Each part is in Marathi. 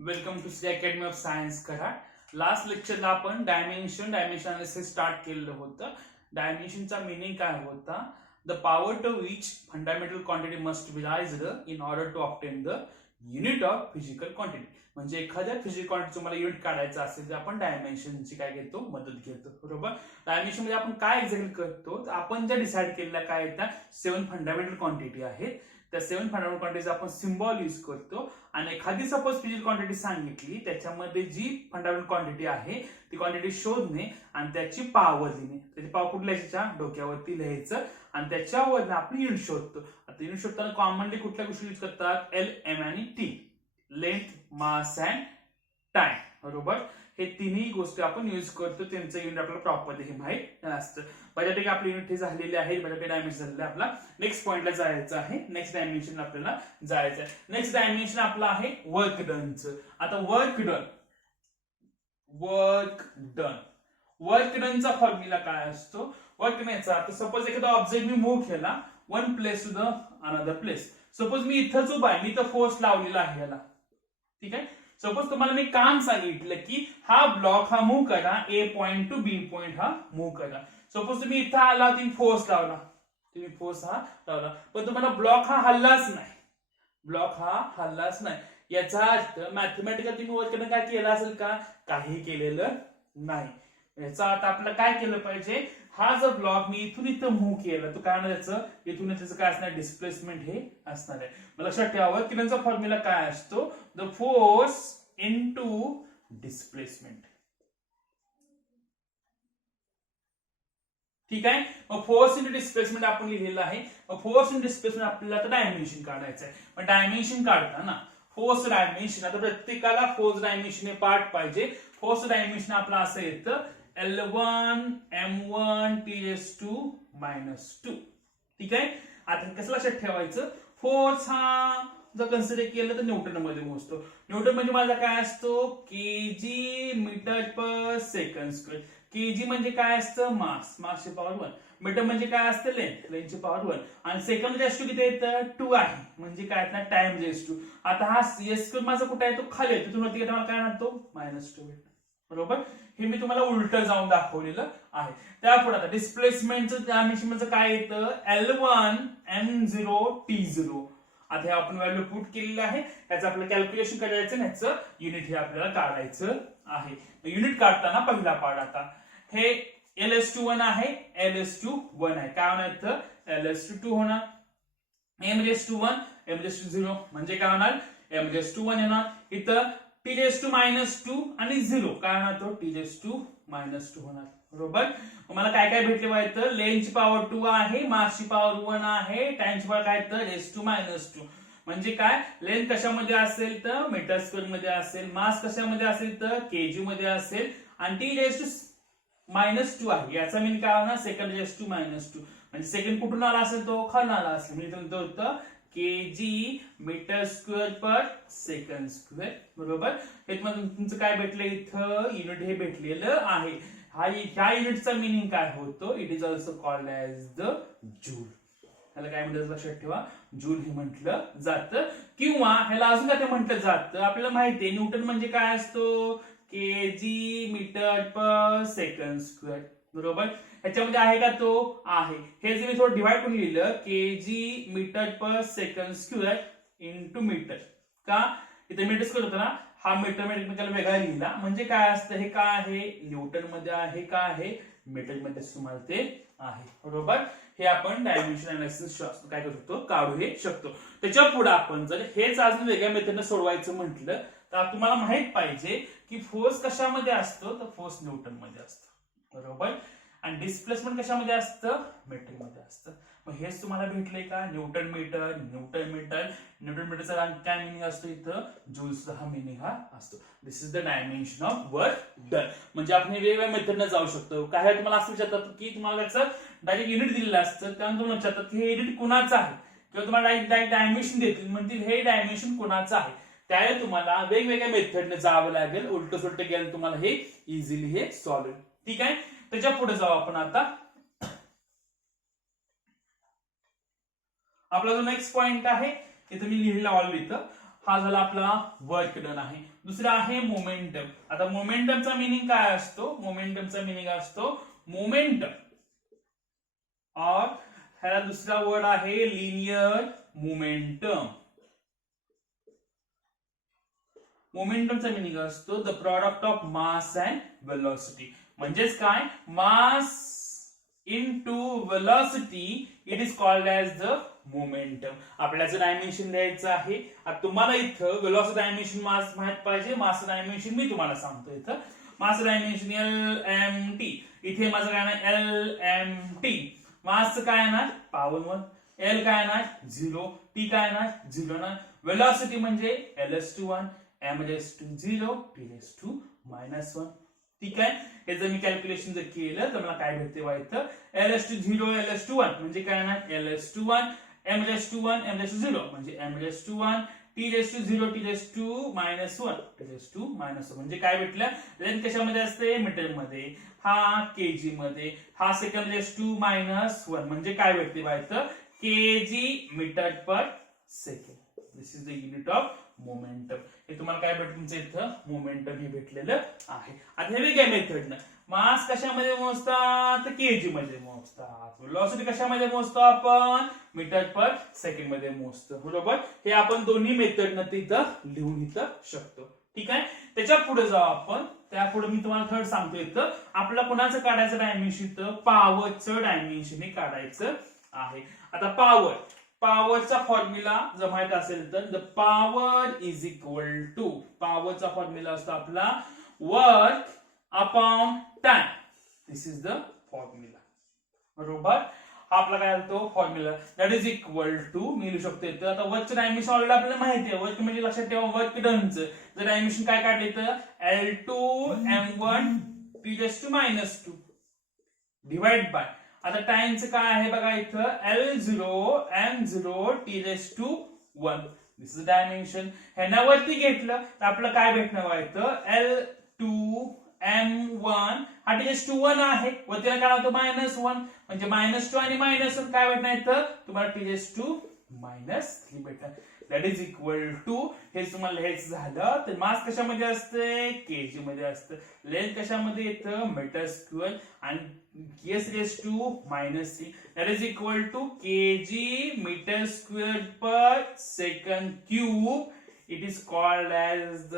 Welcome to Shri academy of science Karad. Last लेक्चरला आपण डायमेन्शन अनालिसिस स्टार्ट केलेलं होतं. डायमेन्शनचा मिनिंग काय होता? The power to which fundamental quantity must be raised in order to obtain the unit of physical quantity. म्हणजे एखाद्या फिजिकल क्वांटिटी तुम्हाला युनिट काढायचं असेल तर आपण डायमेन्शनची काय घेतो, मदत घेतो. बरोबर. डायमेन्शन मध्ये आपण काय एक्झॅक्टली करतो, आपण ज्या डिसाइड केलेल्या काय त्या 7 फंडामेंटल क्वांटिटी आहेत. त्या 7 फंडामेंटल क्वांटिटीचा आपण सिम्बॉल यूज करतो आणि एखादी सपोज फिजिकल क्वांटिटी सांगितली त्याच्यामध्ये जी फंडामेंटल क्वांटिटी आहे ती क्वांटिटी शोधणे आणि त्याची पॉवर लिहिणे. त्याची पॉवर कुठल्या याच्या डोक्यावरती लिहायचं आणि त्याच्यावर आपण युनिट शोधतो. आता युनिट शोधताना कॉमनली कुठल्या गोष्टी यूज करतात? एल, एम आणि T, length, mass and time. बरोबर. हे तिन्ही गोष्टी आपण युज करतो. त्यांचं युनिट आपल्याला प्रॉपरली हे माहित असतं. बऱ्यापैकी आपले युनिट हे झालेले आहे, बऱ्यापैकी डायमेन्शन झालेले. आपला नेक्स्ट पॉइंटला जायचं आहे. नेक्स्ट डायमेन्शन आपल्याला जायचं आहे. नेक्स्ट डायमेन्शन आपलं आहे वर्क डनचं. आता वर्क डनचा फॉर्म्युला काय असतो? वर्क डनचा आता सपोज एखादा ऑब्जेक्ट मी मूव्ह केला one place to the another place. Suppose मी इथंच उभा आहे, मी इथं फोर्स लावलेला आहे याला. ठीक आहे. सपोज तुम्हाला मी काम सांगितलं की हा ब्लॉक हा मूव्ह करा, ए पॉइंट टू बी पॉइंट हा मूव्ह करा. सपोज तुम्ही इथं आला, तुम्ही फोर्स लावला, पण तुम्हाला ब्लॉक हा हल्लाच नाही. याचा अर्थ मॅथमॅटिकल तुम्ही वर्क करणं काय केलं असेल का? काही केलेलं नाही. याचा अर्थ आपल्याला काय केलं पाहिजे? हा जो ब्लॉक मी इथून इथं मूव्ह केला तो काय त्याचं इथून त्याचं काय असणार? डिस्प्लेसमेंट हे असणार आहे. मला लक्षात ठेवावं की त्यांचा फॉर्म्युला काय असतो? The force into displacement. ठीक आहे. मग फोर्स इंटू डिस्प्लेसमेंट आपण लिहिलेलं आहे. फोर्स इंटू डिस्प्लेसमेंट आपल्याला आता डायमेन्शन काढायचं आहे. पण डायमेन्शन काढताना फोर्स डायमेन्शन, आता प्रत्येकाला फोर्स डायमेन्शन हे पार्ट पाहिजे. फोर्स डायमेन्शन आपलं असं येतं L1 M1 T⁻². ठीक आहे. आता कसं लक्षात ठेवायचं? फोर्स हा जर कन्सिडर केलं तर न्यूटन मध्ये मोजतो. न्यूटन म्हणजे माझा काय असतो? Kg metre per second square. KG म्हणजे काय असतं? मासची पॉवर 1. मीटर म्हणजे काय असतं? लेंथची पॉवर 1. आणि सेकंड म्हणजे S2 किती येतं? 2 आहे. म्हणजे काय ना टाइम S2. आता हा S2 माझा कुठे आहे? तो खाली आहे. तिथून वरती मला काय म्हणतो? -2. बरोबर. हे मी तुम्हाला उलट जाऊन दाखवलेलं आहे. त्यापुढे आता डिस्प्लेसमेंटचं डायमेन्शन काय येतं? L1 M0 T0. आता हे आपण व्हॅल्यू पुट केलेलं आहे. त्याचं आपल्याला कॅल्क्युलेशन करायचं आणि ह्याचं युनिट हे आपल्याला काढायचं आहे. युनिट काढताना पहिला पार्ट आता हे LS21 आहे, LS21 आहे. काय होणार? LS22 होणार. M⁻²1 M⁻²0 म्हणजे काय होणार? M⁻²1 येणार. इथं T⁻² आणि 0 काय होणार? तो T⁻² होणार. बरोबर. मला काय काय भेटले पाहिजे? लेंथची पॉवर 2 आहे, मासची पॉवर 1 आहे, टाइमची पॉवर काय तर S2-2. म्हणजे काय? लेंथ कशामध्ये असेल तर मीटर स्क्वेअर मध्ये असेल, मास कशामध्ये असेल तर केजी मध्ये असेल आणि T⁻² आहे. याचा मीन काय होणार? Second S2-2. म्हणजे सेकंड कुठून आला असेल? तो खालून आला असेल. म्हणजे होतं KG metre square per second square. बरोबर. हे तुमचं काय भेटलं? इथं युनिट हे भेटलेलं आहे. ह्या युनिटचा मिनिंग काय होतो? It is also called as the joule. ह्याला काय म्हणतात? लक्षात ठेवा. जूल हे म्हटलं जातं किंवा ह्याला अजून काय म्हटलं जातं? आपल्याला माहिती आहे न्यूटन म्हणजे काय असतो? Kg metre per second square. बरोबर. ह्याच्यामध्ये आहे का? तो आहे. हे जर मी थोडं डिवाइड करून लिहिलं KG metre per second square into metre. का? इथे मीटर स्क्वेअर होतं ना, हा मीटर एकमेकाला वेगळा लिहिला. म्हणजे काय असतं? हे काय आहे? न्यूटन मध्ये आहे. काय आहे? मीटर मध्ये तुम्हाला ते आहे. बरोबर. हे आपण डायमेन्शन अनालिसिस काय करू शकतो? काढू हे शकतो. त्याच्या पुढे आपण जर हेच अजून वेगळ्या मेथडने सोडवायचं म्हटलं तर तुम्हाला माहित पाहिजे की फोर्स कशामध्ये असतो? तर फोर्स न्यूटन मध्ये असतो. बरोबर. आणि डिस्प्लेसमेंट कशामध्ये असतं? मीटर मध्ये असतं. मग हेच तुम्हाला भेटले का? न्यूटन मीटरचा काय मिनिंग असतो? इथं जूल्सचा हा मिनिंग हा असतो. This is the dimension of work done. म्हणजे आपण वेगवेगळ्या मेथडने जाऊ शकतो. काय तुम्हाला असं विचारतात की तुम्हाला त्याचं डायरेक्ट युनिट दिलेलं असतं, त्यानंतर तुम्हाला विचारतात की हे युनिट कुणाचं आहे, किंवा तुम्हाला डायरेक्ट डायमेन्शन देतील, म्हणतील हे डायमेन्शन कुणाचं आहे. त्यावेळी तुम्हाला वेगवेगळ्या मेथडने जावं लागेल. उलट सुलट गेलं तुम्हाला हे इझिली हे सॉल्व्ह. ठीक आहे. त्याच्या पुढे जाऊ आपण आता. आपला जो नेक्स्ट पॉइंट आहे इथं मी लिहिलेला ऑल इथं हा झाला आपला वर्क डन आहे. दुसरा आहे मोमेंटम. आता मोमेंटमचा मिनिंग काय असतो? मोमेंटमचा मिनिंग असतो मोमेंटम और ह्याला दुसरा वर्ड आहे लिनियर मोमेंटम. मोमेंटमचा मिनिंग असतो the product of mass and velocity. म्हणजेच काय? Mass into velocity it is called as the momentum. आपल्याला डायमेन्शन द्यायचं आहे. आता तुम्हाला इथं वेलोसिटी डायमेन्शन मास माहित पाहिजे. मास डायमेन्शन मी तुम्हाला सांगतो. इथं मास डायमेन्शन LMT. इथे माझं काय ना LMT. मास काय ना पॉवर 1, L काय ना 0, T काय ना 0 ना. वेलोसिटी म्हणजे LS1 m(0) t(-1). ठीक आहे. हे जर मी कॅल्क्युलेशन जर केलं तर मला काय भेटते इथं LS0 LS1 म्हणजे काय ना LS1 m(1) m(0) म्हणजे m(1) t(0) t(-1) म्हणजे काय भेटलं? लेंथ कशामध्ये असते? मीटर मध्ये. हा केजी मध्ये. हा सेकंड (-1) म्हणजे काय भेटते इथं? KG metre per second. This is the unit of momentum. हे तुम्हाला काय भेटतं? तुमचं इथं मोमेंटम हे भेटलेलं आहे. आता हे वेगळ्या मेथडनं मास कशामध्ये मोजतात? केजी मध्ये मोजतात. वेलोसिटी कशामध्ये मोजतो आपण? मीटर पर सेकंड मध्ये मोजतो. बरोबर. हे आपण दोन्ही मेथडनं तिथं लिहून इथं शकतो. ठीक आहे. त्याच्या पुढे जाऊ आपण. त्यापुढे मी तुम्हाला थर्ड सांगतो. इथं आपल्याला कोणाचं काढायचं डायमेन्शन? इथं पॉवरचं डायमेन्शन हे काढायचं आहे. आता पॉवरचा फॉर्म्युला जर माहित असेल तर the power is equal to, पॉवरचा फॉर्म्युला असतो आपला work upon time. This is the formula. बरोबर. हा आपला काय होतो formula. That is equal to मी लिहू शकतो इथं. आता वर्कचं डायमेन्शन ऑलरेडी आपल्याला माहिती आहे. वर्क म्हणजे लक्षात ठेवा वर्क डनचं जर डायमेन्शन काय काढले तर L2 m1 t(-2) divide by. आता टाइमचं काय आहे बघा इथं L0 m0 t(-1). This is dimension. ह्यांना वरती घेतलं तर आपलं काय भेटणार इथं L2 m1 हा t(-1) आहे. वरतीला काय होतं -1 म्हणजे -2 आणि -1 काय भेटणार इथं तुम्हाला t(-3) भेटणार. दॅट इज इक्वल टू हे तुम्हाला लिहायचं झालं तर मास कशामध्ये असते? केजी मध्ये असतं. लेंथ कशामध्ये येतं? मीटर स्क्वेअर आणि s(-3). That is equal to KG metre square per second cube. It is called as the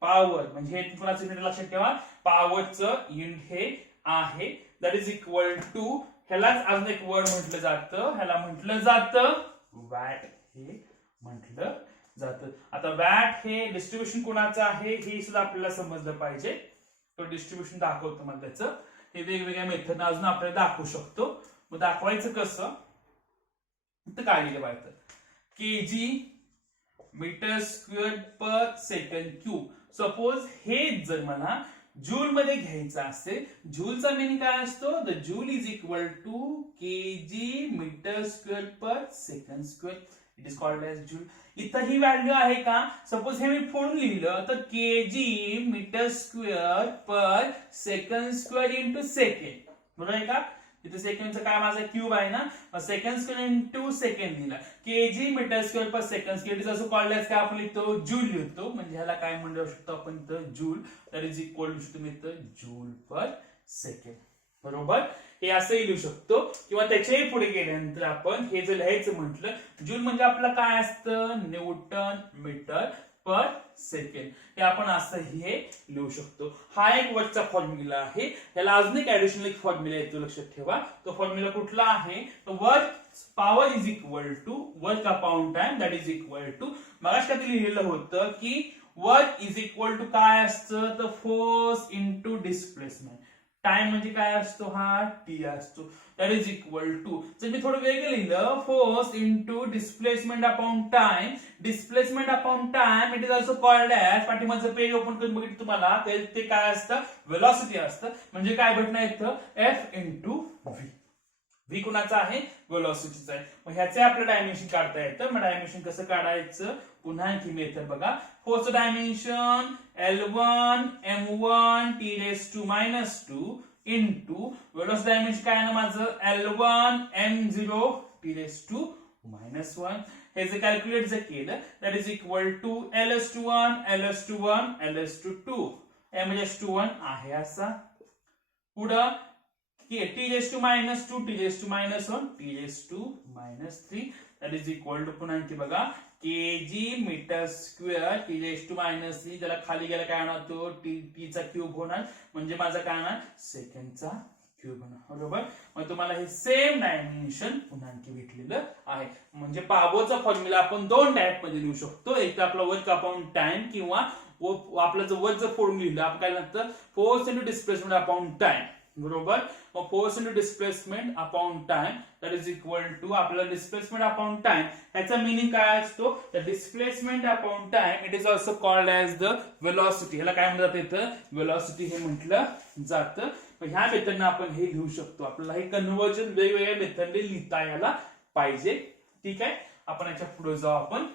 power. म्हणजे हे तुम्हाला युनिट लक्षात ठेवा. पॉवरचं युनिट हे आहे. दॅट इज इक्वल टू ह्यालाच अजून एक वर्ड म्हटलं जातं. ह्याला म्हटलं जातं वॅट. हे म्हटलं जातं. आता वॅट हे डिस्ट्रीब्युशन कोणाचं आहे हे सुद्धा आपल्याला समजलं पाहिजे. तो डिस्ट्रीब्युशन दाखवतो मग त्याचं. हे वेगवेगळ्या मेथडनं अजून आपल्याला दाखवू शकतो. मग दाखवायचं कसं? इथं काय लिहिलं पाहिजे? KG metre square per second cube. Suppose हे जर मला जूल मध्ये घ्यायचं असेल, जूलचा मिनिंग काय असतो? The joule is equal to KG metre square per second square. It is called as joule. इथं ही व्हॅल्यू आहे का? सपोज हे मी फोडून लिहिलं तर KG metre square per second square into second. बरोबर आहे का? इथे सेकंडचं काय माझा क्यूब आहे ना. सेकंड स्क्वेअर इंटू सेकंड लिहिला. KG metre square per second square. It is also called as काय आपण लिहितो? जूल लिहितो. म्हणजे ह्याला काय म्हणू शकतो आपण इथं? Joule. That is equal to तुम्ही इथं जूल पर सेकंड. बरोबर. हे असंही लिहू शकतो किंवा त्याच्याही पुढे गेल्यानंतर आपण हे जर लिहायचं म्हटलं जूल म्हणजे आपलं काय असतं? Newton metre per second. हे आपण असंही हे लिहू शकतो. हा एक वर्कचा फॉर्म्युला आहे. याला अजून एक ऍडिशनल एक फॉर्म्युला येतो लक्षात ठेवा. तो फॉर्म्युला कुठला आहे? तो work power is equal to work upon time. That is equal to मगाशी काय लिहिलेलं होतं की वर्क इज इक्वल टू काय असतं? तर फोर्स इंटू डिस्प्लेसमेंट. टाइम म्हणजे काय असतो? हा टी असतो. दॅट इज इक्वल टू जर मी थोडं वेगळं लिहिलं force into displacement upon time. Displacement upon time it is also called as, पाठीमागचं पेज ओपन करून बघितलं तुम्हाला ते काय असतं? वेलोसिटी असतं. म्हणजे काय भेटणार इथं? F into V. व्ही कुणाचा आहे? वेलोसिटीचा आहे. मग ह्याचे आपलं डायमेन्शन काढता येतं. मग डायमेन्शन कसं काढायचं? पुन्हा आणखी मेथड बघा. Force dimension L1 m1 t(-2) into velocity dimension काय ना माझं L1 m0 t(-1). हे जे कॅल्क्युलेट जर केलं that is equal to ls1 ls1 ls2 m-1 आहे असा. पुढं t-2 t-1 t-3 that is equal to पुन्हा आणखी बघा kg मीटर स्क्वेअर t-3 त्याला खाली गेला काय होणार तो t चा क्यूब होणार म्हणजे माझा काय होणार सेकंडचा क्यूब होणार बरोबर. मग तुम्हाला हे सेम डायमेन्शन पुन्हा आणखी भेटलेलं आहे. म्हणजे पावरचा फॉर्म्युला आपण दोन टाइप मध्ये लिहू शकतो. एक तर आपला वर्क अपॉन टाइम किंवा आपलं जर वर्क जर फॉर्म्युला लिहिलं आपण काय लागतं force into displacement upon time बरोबर. मग force into displacement upon time that is equal to आपला डिस्प्लेसमेंट अपॉन टाइम ह्याचा मिनिंग काय असतो the displacement upon time it is also called as the velocity. ह्याला काय म्हणतात इथं वेलॉसिटी हे म्हटलं जातं. ह्या मेथडने आपण हे लिहू शकतो. आपल्याला हे कन्व्हर्जन वेगवेगळ्या मेथडने लिहिता यायला पाहिजे. ठीक आहे आपण याच्या पुढे जाऊ. आपण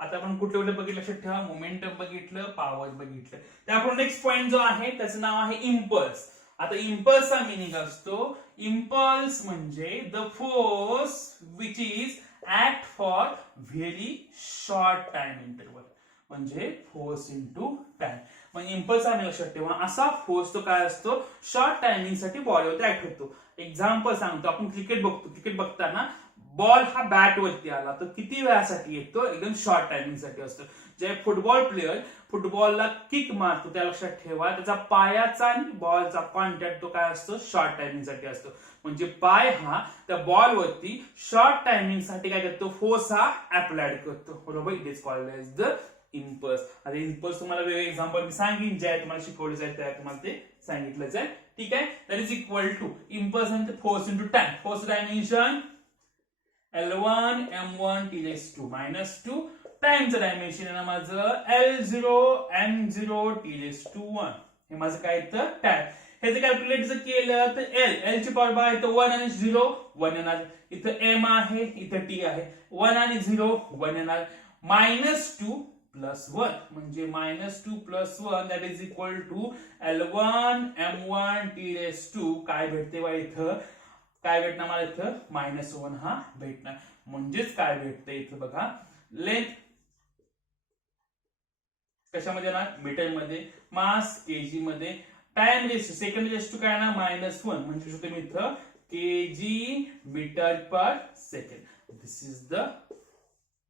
आता आपण कुठले कुठले बघितलं लक्षात ठेवा मोमेंटम बघितलं पॉवर बघितलं. त्यापुढे नेक्स्ट पॉइंट जो आहे त्याचं नाव आहे इम्पल्स. आता इम्पल्सचा मिनिंग असतो इम्पल्स म्हणजे the force which is act for very short time interval म्हणजे फोर्स इंटू टाइम. म्हणजे इम्पल्स आम्ही लक्षात ठेवा असा फोर्स तो काय असतो शॉर्ट टायमिंग साठी बॉडीवरती ऍक्ट होतो. एक्झाम्पल सांगतो आपण क्रिकेट बघतो. क्रिकेट बघताना बॉल हा बॅट वरती आला तर किती वेळासाठी येतो एकदम शॉर्ट टायमिंग साठी असतो. जे फुटबॉल प्लेअर फुटबॉलला किक मारतो त्या लक्षात ठेवा त्याचा पायाचा आणि बॉलचा कॉन्टॅक्ट तो काय असतो शॉर्ट टायमिंग साठी असतो. म्हणजे पाय हा त्या बॉल वरती शॉर्ट टायमिंग साठी काय करतो फोर्स हा अप्लाइड करतो बरोबर. It is called as the impulse. आता इम्पल्स तुम्हाला वेगळे एक्झाम्पल मी सांगेन जे तुम्हाला शिकवले जाईल त्या तुम्हाला ते सांगितलं जाईल. ठीक आहे that is equal to impulse म्हणजे force into time. Force dimension L1 M1 T-2 -2 टाइमचं डायमेन्शन आहे ना माझं L0 M0 T-1 हे माझं काय तर टाइम. हे जर कॅल्क्युलेट जर केलं तर L ची पॉवर बघा इथं 1 आणि 0 1 येणार. इथं M आहे इथं T आहे 1 आणि 0 1 येणार. -2 प्लस 1 म्हणजे -2 plus 1 that is equal to L1 M1 T-2 काय भेटते बा इथं काय भेटणार मला इथं -1 हा भेटणार. म्हणजेच काय भेटतंय इथं बघा लेंथ कशामध्ये ना मीटर मध्ये मास केजी मध्ये टाइम सेकंड रेस्ट काय ना -1 म्हणजे शकतो मी इथं KG metre per second. This is the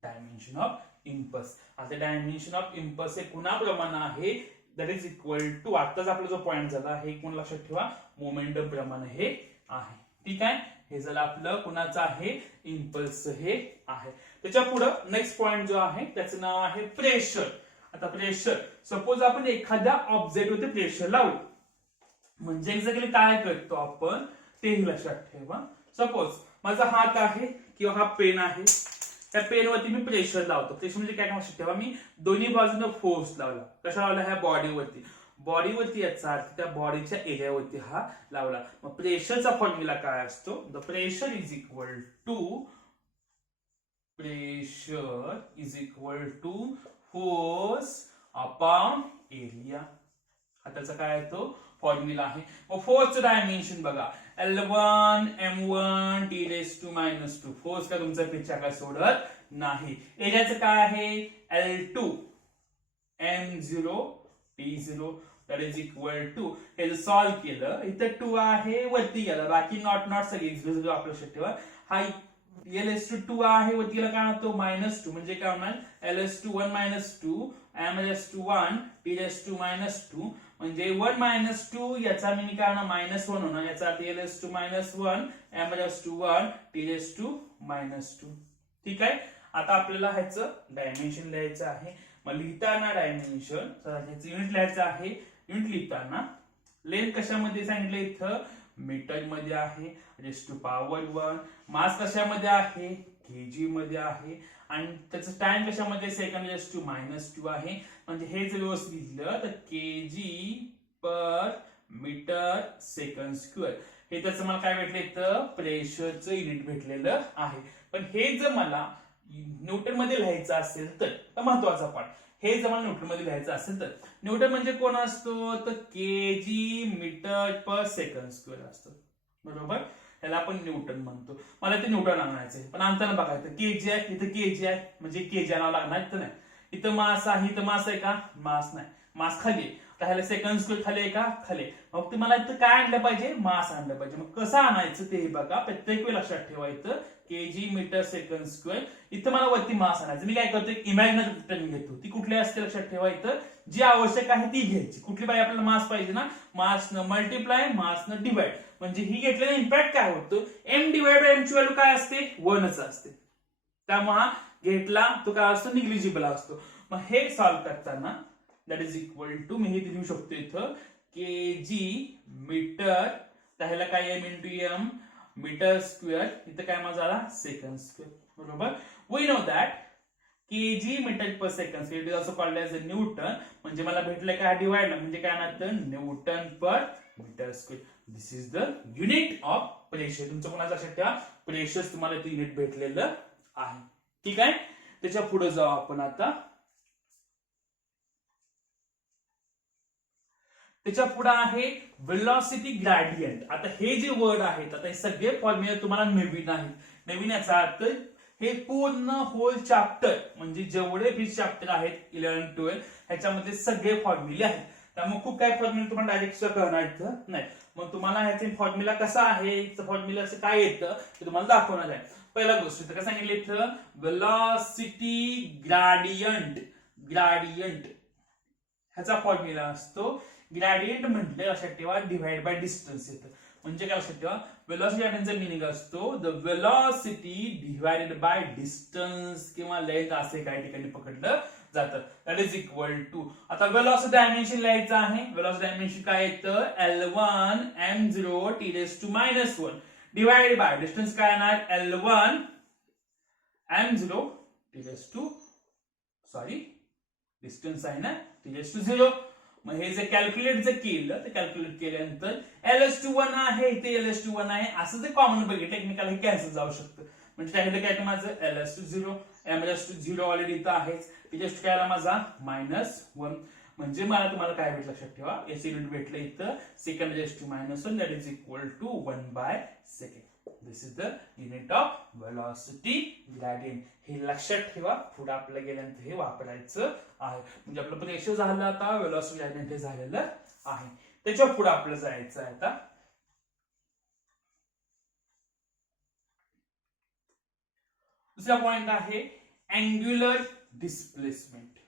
dimension of impulse. आता डायमेन्शन ऑफ इम्पल्स हे कुणाप्रमाणे आहे दॅट इज इक्वल टू आताच आपला जो पॉइंट झाला हे कोण लक्षात ठेवा मोमेंटम प्रमाणे हे आहे. ठीक आहे हे झालं आपलं कुणाचं आहे इम्पल्स हे आहे. त्याच्या पुढे नेक्स्ट पॉइंट जो आहे त्याचं नाव आहे प्रेशर. आता प्रेशर सपोज आपण एखाद्या ऑब्जेक्ट वरती प्रेशर लावलं म्हणजे एक्झॅक्टली काय करतो आपण तेही लक्षात ठेवा. सपोज माझा हात आहे किंवा हा पेन आहे त्या पेन वरती मी प्रेशर लावतो. प्रेशर म्हणजे काय लक्षात ठेवा मी दोन्ही बाजूने फोर्स लावला. कशा लावला ह्या बॉडीवरती याचा अर्थ त्या बॉडीच्या एरियावरती हा लावला. मग प्रेशरचा फॉर्म्युला काय असतो the pressure is equal to force upon area. हा त्याचा काय आहे तो फॉर्म्युला आहे. मग फोर्सचं डायमेन्शन बघा L1 M1 T-2 -2 फोर्स का तुमचा पेक्षा काय सोडत नाही. एरियाचं काय आहे L2 M0 T0 that is equal to हे जर सॉल्व्ह केलं इथं 2 आहे वरती गेला बाकी नॉट सगळे एक्झिक्युटिव्ह आपल्या लक्षात ठेवा. हा L2 आहे वरती गेला काय होतो -2 म्हणजे काय होणार LS2 1 -2 M-1 T-2 -2 म्हणजे 1 -2 याचा मिनिंग काय होणार -1 होणार. याचा अर्थ LS2 -1 M-1 T-2 -2. ठीक आहे आता आपल्याला ह्याचं डायमेन्शन लिहायचं आहे. मग लिहिताना डायमेन्शन ह्याचं युनिट लिहायचं आहे. युनिट लिहिताना लेंथ कशामध्ये सांगितलं इथं मीटर मध्ये आहे रेज टू पॉवर 1. मास कशामध्ये आहे केजी मध्ये आहे आणि त्याचं टाइम कशामध्ये सेकंड रेज टू -2 आहे. म्हणजे हे जर व्यवस्थित लिहिलं तर KG per metre second square हे त्याचं मला काय भेटलं इथं प्रेशरचं युनिट भेटलेलं आहे. पण हे जर मला न्यूटन मध्ये लिहायचं असेल तर महत्वाचा पार्ट हे जर मला न्यूटन मध्ये लिहायचं असेल तर न्यूटन म्हणजे कोण असतो तर KG metre per second square असतो, बरोबर. त्याला आपण न्यूटन म्हणतो. मला ते न्यूटन आणायचंय, पण आणताना बघायचं केजी आहे, इथं केजी आहे म्हणजे केजी आणावं लागणार, इथं नाही. इथं मास आहे, इथं मास आहे का, मास नाही, मास खाली आहे. ह्याला सेकंड स्क्वेअर खाली आहे का, खाली. मग तुम्हाला इथं काय आणलं पाहिजे, मास आणलं पाहिजे. मग कसं आणायचं ते बघा, प्रत्येक वेळ लक्षात ठेवायचं केजी मीटर सेकंड स्क्वेअर. इथं मला वरती मास आणायचं. मी काय करतो, एक इमॅजिनरी टर्म घेतो. ती कुठली असते लक्षात ठेवायचं, जी आवश्यक आहे ती घ्यायची. कुठली पाहिजे आपल्याला, मास पाहिजे ना, मासनं मल्टिप्लाय मासनं डिवाइड. म्हणजे ही घेतलेलं इम्पॅक्ट काय होतं, एम डिवाइड बाय एमची व्हॅल्यू काय असते, 1च असते. त्यामुळे हा घेतला तो काय असतो, निग्लिजिबल असतो. मग हे सॉल्व्ह करताना दॅट इज इक्वल टू, मी हे लिहू शकतो इथं केजी मीटर, त्याला काय M into M metre square, इथं काय माझा आला सेकंड स्क्वेअर, बरोबर. We know that KG metre per second square it is also called as a newton. म्हणजे मला भेटलं काय डिवाइड म्हणजे काय ना, newton per metre square. This is the unit of pressure. तुमचं कोणाचं लक्षात ठेवा, प्रेशर तुम्हाला ते युनिट भेटलेलं आहे, ठीक आहे. त्याच्या पुढे जाऊ आपण आता. त्याच्या पुढे आहे वेलॉसिटी ग्रेडियंट. आता हे जे वर्ड आहेत, आता हे सगळे फॉर्म्युले तुम्हाला नवीन आहेत. नवीन याचा अर्थ हे पूर्ण होल चॅप्टर म्हणजे जेवढे भी चॅप्टर आहेत 11, 12 ह्याच्यामध्ये सगळे फॉर्म्युले आहेत. त्यामुळे खूप काही फॉर्म्युला तुम्हाला डायरेक्ट करणार नाही. मग तुम्हाला ह्याचे फॉर्म्युला कसा आहे, फॉर्म्युला असं काय येतं ते तुम्हाला दाखवणार आहे. पहिला गोष्ट इथं काय सांगितलं, इथं वेलॉसिटी ग्रेडियंट. ग्रेडियंट ह्याचा फॉर्म्युला असतो, ग्रेडियंट म्हटलं लक्षात ठेवा डिवाइड बाय डिस्टन्स येतं. म्हणजे काय लक्षात ठेवा, वेलॉसिटी ग्रेडियंटचा मीनिंग असतो the velocity divided by distance किंवा लेंथ असे काही ठिकाणी पकडलं जातं. दॅट इज इक्वल टू, आता वेलॉसिटी डायमेन्शन लिहायचं आहे. वेलॉसिटी डायमेन्शन काय येतं, L1 m0 t raised to -1 divide by distance काय येणार, L1 m0 t raised to distance आहे ना t raised to 0. मग हे जे कॅल्क्युलेट जर केलं तर कॅल्क्युलेट केल्यानंतर LS21 आहे, इथे LS21 आहे, असं जर कॉमन बघितलं एकमेकाला हे कॅन्सल जाऊ शकतं. म्हणजे त्याकडे काय माझं LS20 MS0 ऑलरेडी इथं आहेच, टीचर्स काय आला माझा -1. म्हणजे मला तुम्हाला काय भेटलं लक्षात ठेवा, एस युनिट भेटलं इथं second raise to -1 that is equal to 1/सेकंड. This is the unit of velocity gradient. हे लक्षात ठेवा, पुढे आपल्याला गेल्यानंतर हे वापरायचं आहे. म्हणजे आपलं प्रेशर झालं, आता वेलॉसिटी ग्रेडियंट हे झालेलं आहे. त्याच्या पुढे आपल्याला जायचं आहे. आता दुसरा पॉइंट आहे अँग्युलर डिस्प्लेसमेंट.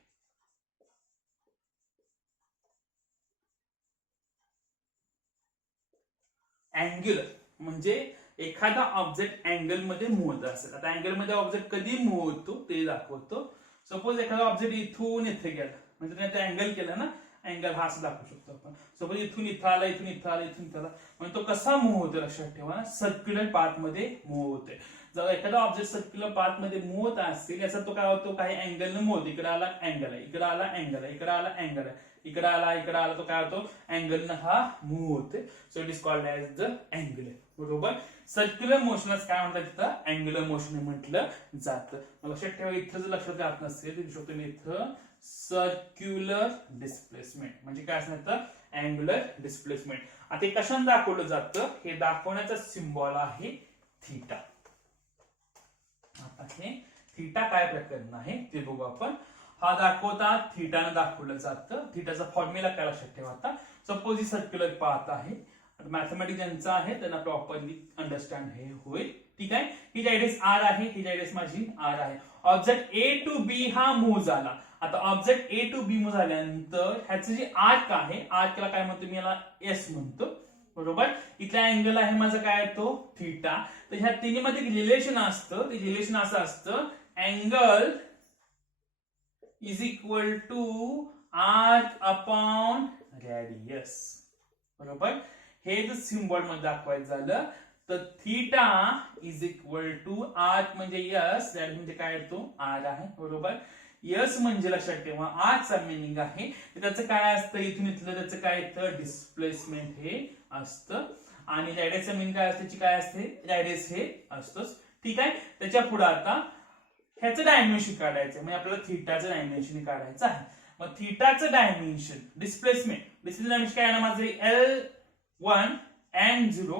अँग्युलर म्हणजे एखादा ऑब्जेक्ट अँगल मध्ये मूव्ह होत असेल. आता अँगल मध्ये ऑब्जेक्ट कधी मूव्ह होतो ते दाखवतो. सपोज एखादा ऑब्जेक्ट इथून इथे गेला, म्हणजे त्याने अँगल केला ना, अँगल हा असं दाखवू शकतो आपण. सपोज इथून इथं आला, इथून इथं आला, इथून इथं आला, म्हणजे तो कसा मूव्ह होतो लक्षात ठेवा, सर्क्युलर पाथ मध्ये मूव्ह होते. जर एखादा ऑब्जेक्ट सर्क्युलर पाथ मध्ये मूव्ह होत असेल, याचा तो काय होतो, काही अँगल न मूव्ह होतो. इकडे आला अँगल आहे, इकडे आला अँगल आहे, इकडे आला अँगल आहे, इकडे आला, तो काय होतो, अँगल न हा मूव्ह होते. So it is called as the angular, बरोबर. सर्क्युलर मोशनच काय म्हणतात तिथं, अँग्युलर मोशन म्हटलं जातं. लक्षात ठेवा, इथं जर लक्षात राहत नसेल तर शकतो मी इथं सर्क्युलर डिस्प्लेसमेंट म्हणजे काय असणार तर अँग्युलर डिस्प्लेसमेंट. आता हे कशाने दाखवलं जातं, हे दाखवण्याचा सिम्बॉल आहे थीटा. आता हे थीटा काय प्रकरण आहे ते बघू आपण. हा दाखवतात थीटाने दाखवलं जातं. थीटाचा फॉर्म्युला काय लक्षात ठेवा. आता सपोज ही सर्क्युलर पाथ आहे, मॅथमॅटिक्स ज्यांचं आहे त्यांना प्रॉपरली अंडरस्टँड हे होईल, ठीक आहे. ही डायरेक्ट आर आहे, ही डायरेक्ट माझी आर आहे. ऑब्जेक्ट ए टू बी हा मूव्ह झाला. आता object A to B move झाल्यानंतर ह्याचं जे आर्क आहे, आर्कला काय म्हणतो मी, याला एस म्हणतो, बरोबर. इथला अँगल आहे माझा काय तो थीटा. तर ह्या तिन्ही मध्ये रिलेशन असतं, ते रिलेशन असं असतं angle is equal to arc upon radius, बरोबर. हे जर सिम्बॉल मध्ये दाखवायचं झालं तर theta is equal to arc म्हणजे यस, म्हणजे काय येतो आर आहे, बरोबर. यस म्हणजे लक्षात ठेवा आरचा मिनिंग आहे, त्याचं काय असतं, इथून इथलं त्याचं काय येतं डिस्प्लेसमेंट हे असतं. आणि रेडियसचं मिनिंग काय असते, काय असते, रेडियस हे असतोच, ठीक आहे. त्याच्या पुढे आता ह्याचं डायमेन्शन काढायचं म्हणजे आपल्याला थीटाचं डायमेन्शन काढायचं आहे. मग थीटाचं डायमेन्शन डिस्प्लेसमेंट डायमेन्शन काय आहे माझे L1M0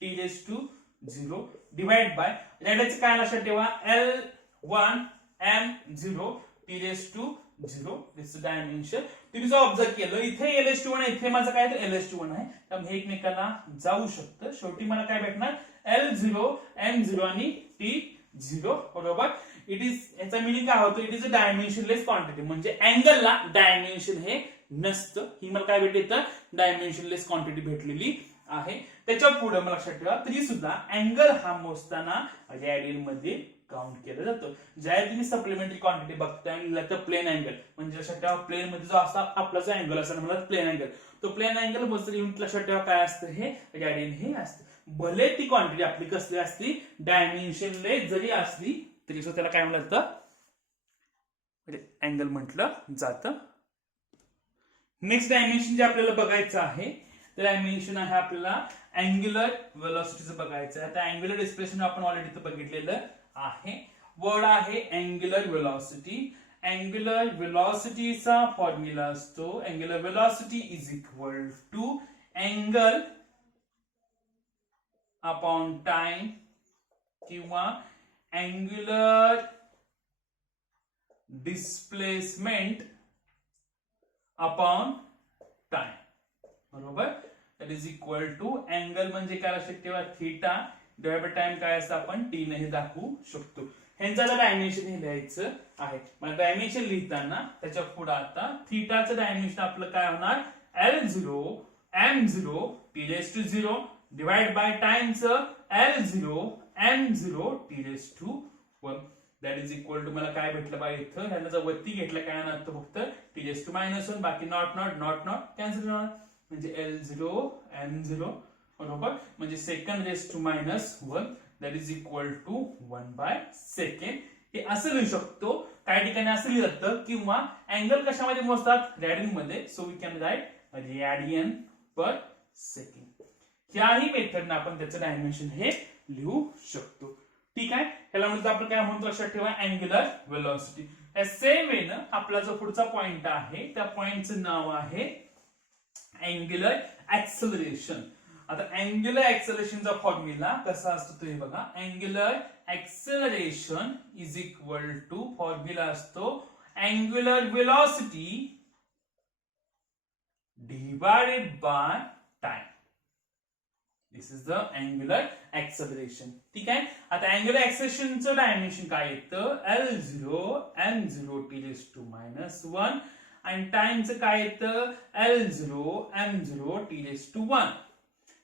T⁻0 divide by radius काय लक्षात ठेवा L1M0 T⁻0 दिस डायमेन्शन. तुम्ही जो ऑब्झर्व केलं इथे LS21 इथे माझं काय तर LS21 आहे त्यामुळे हे एकमेकाला जाऊ शकतं. शेवटी मला काय भेटणार L0M0 आणि T0 बरोबर. इट इज याचा मिनिंग काय होतो it is a dimensionless quantity म्हणजे अँगलला डायमेन्शन हे नसतं. ही मला काय भेटते तर डायमेन्शनलेस क्वांटिटी भेटलेली आहे. त्याच्या पुढे मला लक्षात ठेवा तरी सुद्धा अँगल हा मोजताना रेडियन मध्ये काउंट केलं जातं. ज्या तुम्ही सप्लिमेंटरी क्वांटिटी बघताय आणि तर प्लेन अँगल म्हणजे लक्षात ठेवा प्लेन मध्ये जो असा आपला जो अँगल असतो मला प्लेन अँगल तो प्लेन अँगल मोजताना युनिट लक्षात ठेवा काय असतं हे रेडियन हे असतं. भले ती क्वांटिटी आपली कसली असली डायमेन्शनलेस जरी असली तरी सुद्धा त्याला काय म्हणलं जातं अँगल म्हटलं जातं. नेक्स्ट डायमेन्शन जे आपल्याला बघायचं आहे ते डायमेन्शन आहे आपल्याला अँग्युलर व्हेलॉसिटीचं बघायचं आहे. त्या अँग्युलर डिस्प्लेसमेंट आपण ऑलरेडी इथं बघितलेलं आहे. वर्ड आहे अँग्युलर व्हेलॉसिटी. अँग्युलर व्हेलॉसिटीचा फॉर्म्युला असतो angular velocity is equal to angle upon time किंवा अँग्युलर डिस्प्लेसमेंट अपॉन टाइम बरोबर. That is equal to angle म्हणजे काय लक्षात ठेवा थीटा डिवाइड बाय टाइम काय असतं आपण टी ने दाखवू शकतो. ह्यांचं डायमेन्शन हे लिहायचं आहे. मग डायमेन्शन लिहिताना त्याच्या पुढे आता थीटाचं डायमेन्शन आपलं काय होणार L0M0 T⁻0 डिवाइड बाय टाइमचं L0M0 T⁻1 that is equal to मला काय भेटलं बा इथं ह्याला जर वरती घेतलं काय ना फक्त T⁻1 बाकी नॉट कॅन्सल होणार म्हणजे L0M0 बरोबर म्हणजे second raise to -1 that is equal to 1/सेकंड. हे असं लिहू शकतो काही ठिकाणी असं लिहिलं जातं किंवा अँगल कशामध्ये मोजतात रेडियन मध्ये so we can write radian per second. याही मेथडने आपण त्याचं डायमेन्शन हे लिहू शकतो. ठीक आहे. ह्याला म्हणजे आपण काय म्हणतो लक्षात ठेवा अँग्युलर व्हेलॉसिटी. सेम वे न आपला जो पुढचा पॉइंट आहे त्या पॉइंटचं नाव आहे अँग्युलर ऍक्सेलरेशन. आता अँग्युलर ऍक्सेलरेशनचा फॉर्म्युला कसा असतो ते बघा. Angular acceleration is equal to formula असतो angular velocity divided by time. This is the angular acceleration. ठीक आहे. आता अँग्युलर ऍक्सेलरेशनचं डायमेन्शन काय येतं L0M0 T⁻1 आणि टाइमचं काय येतं L0M0 T⁻1.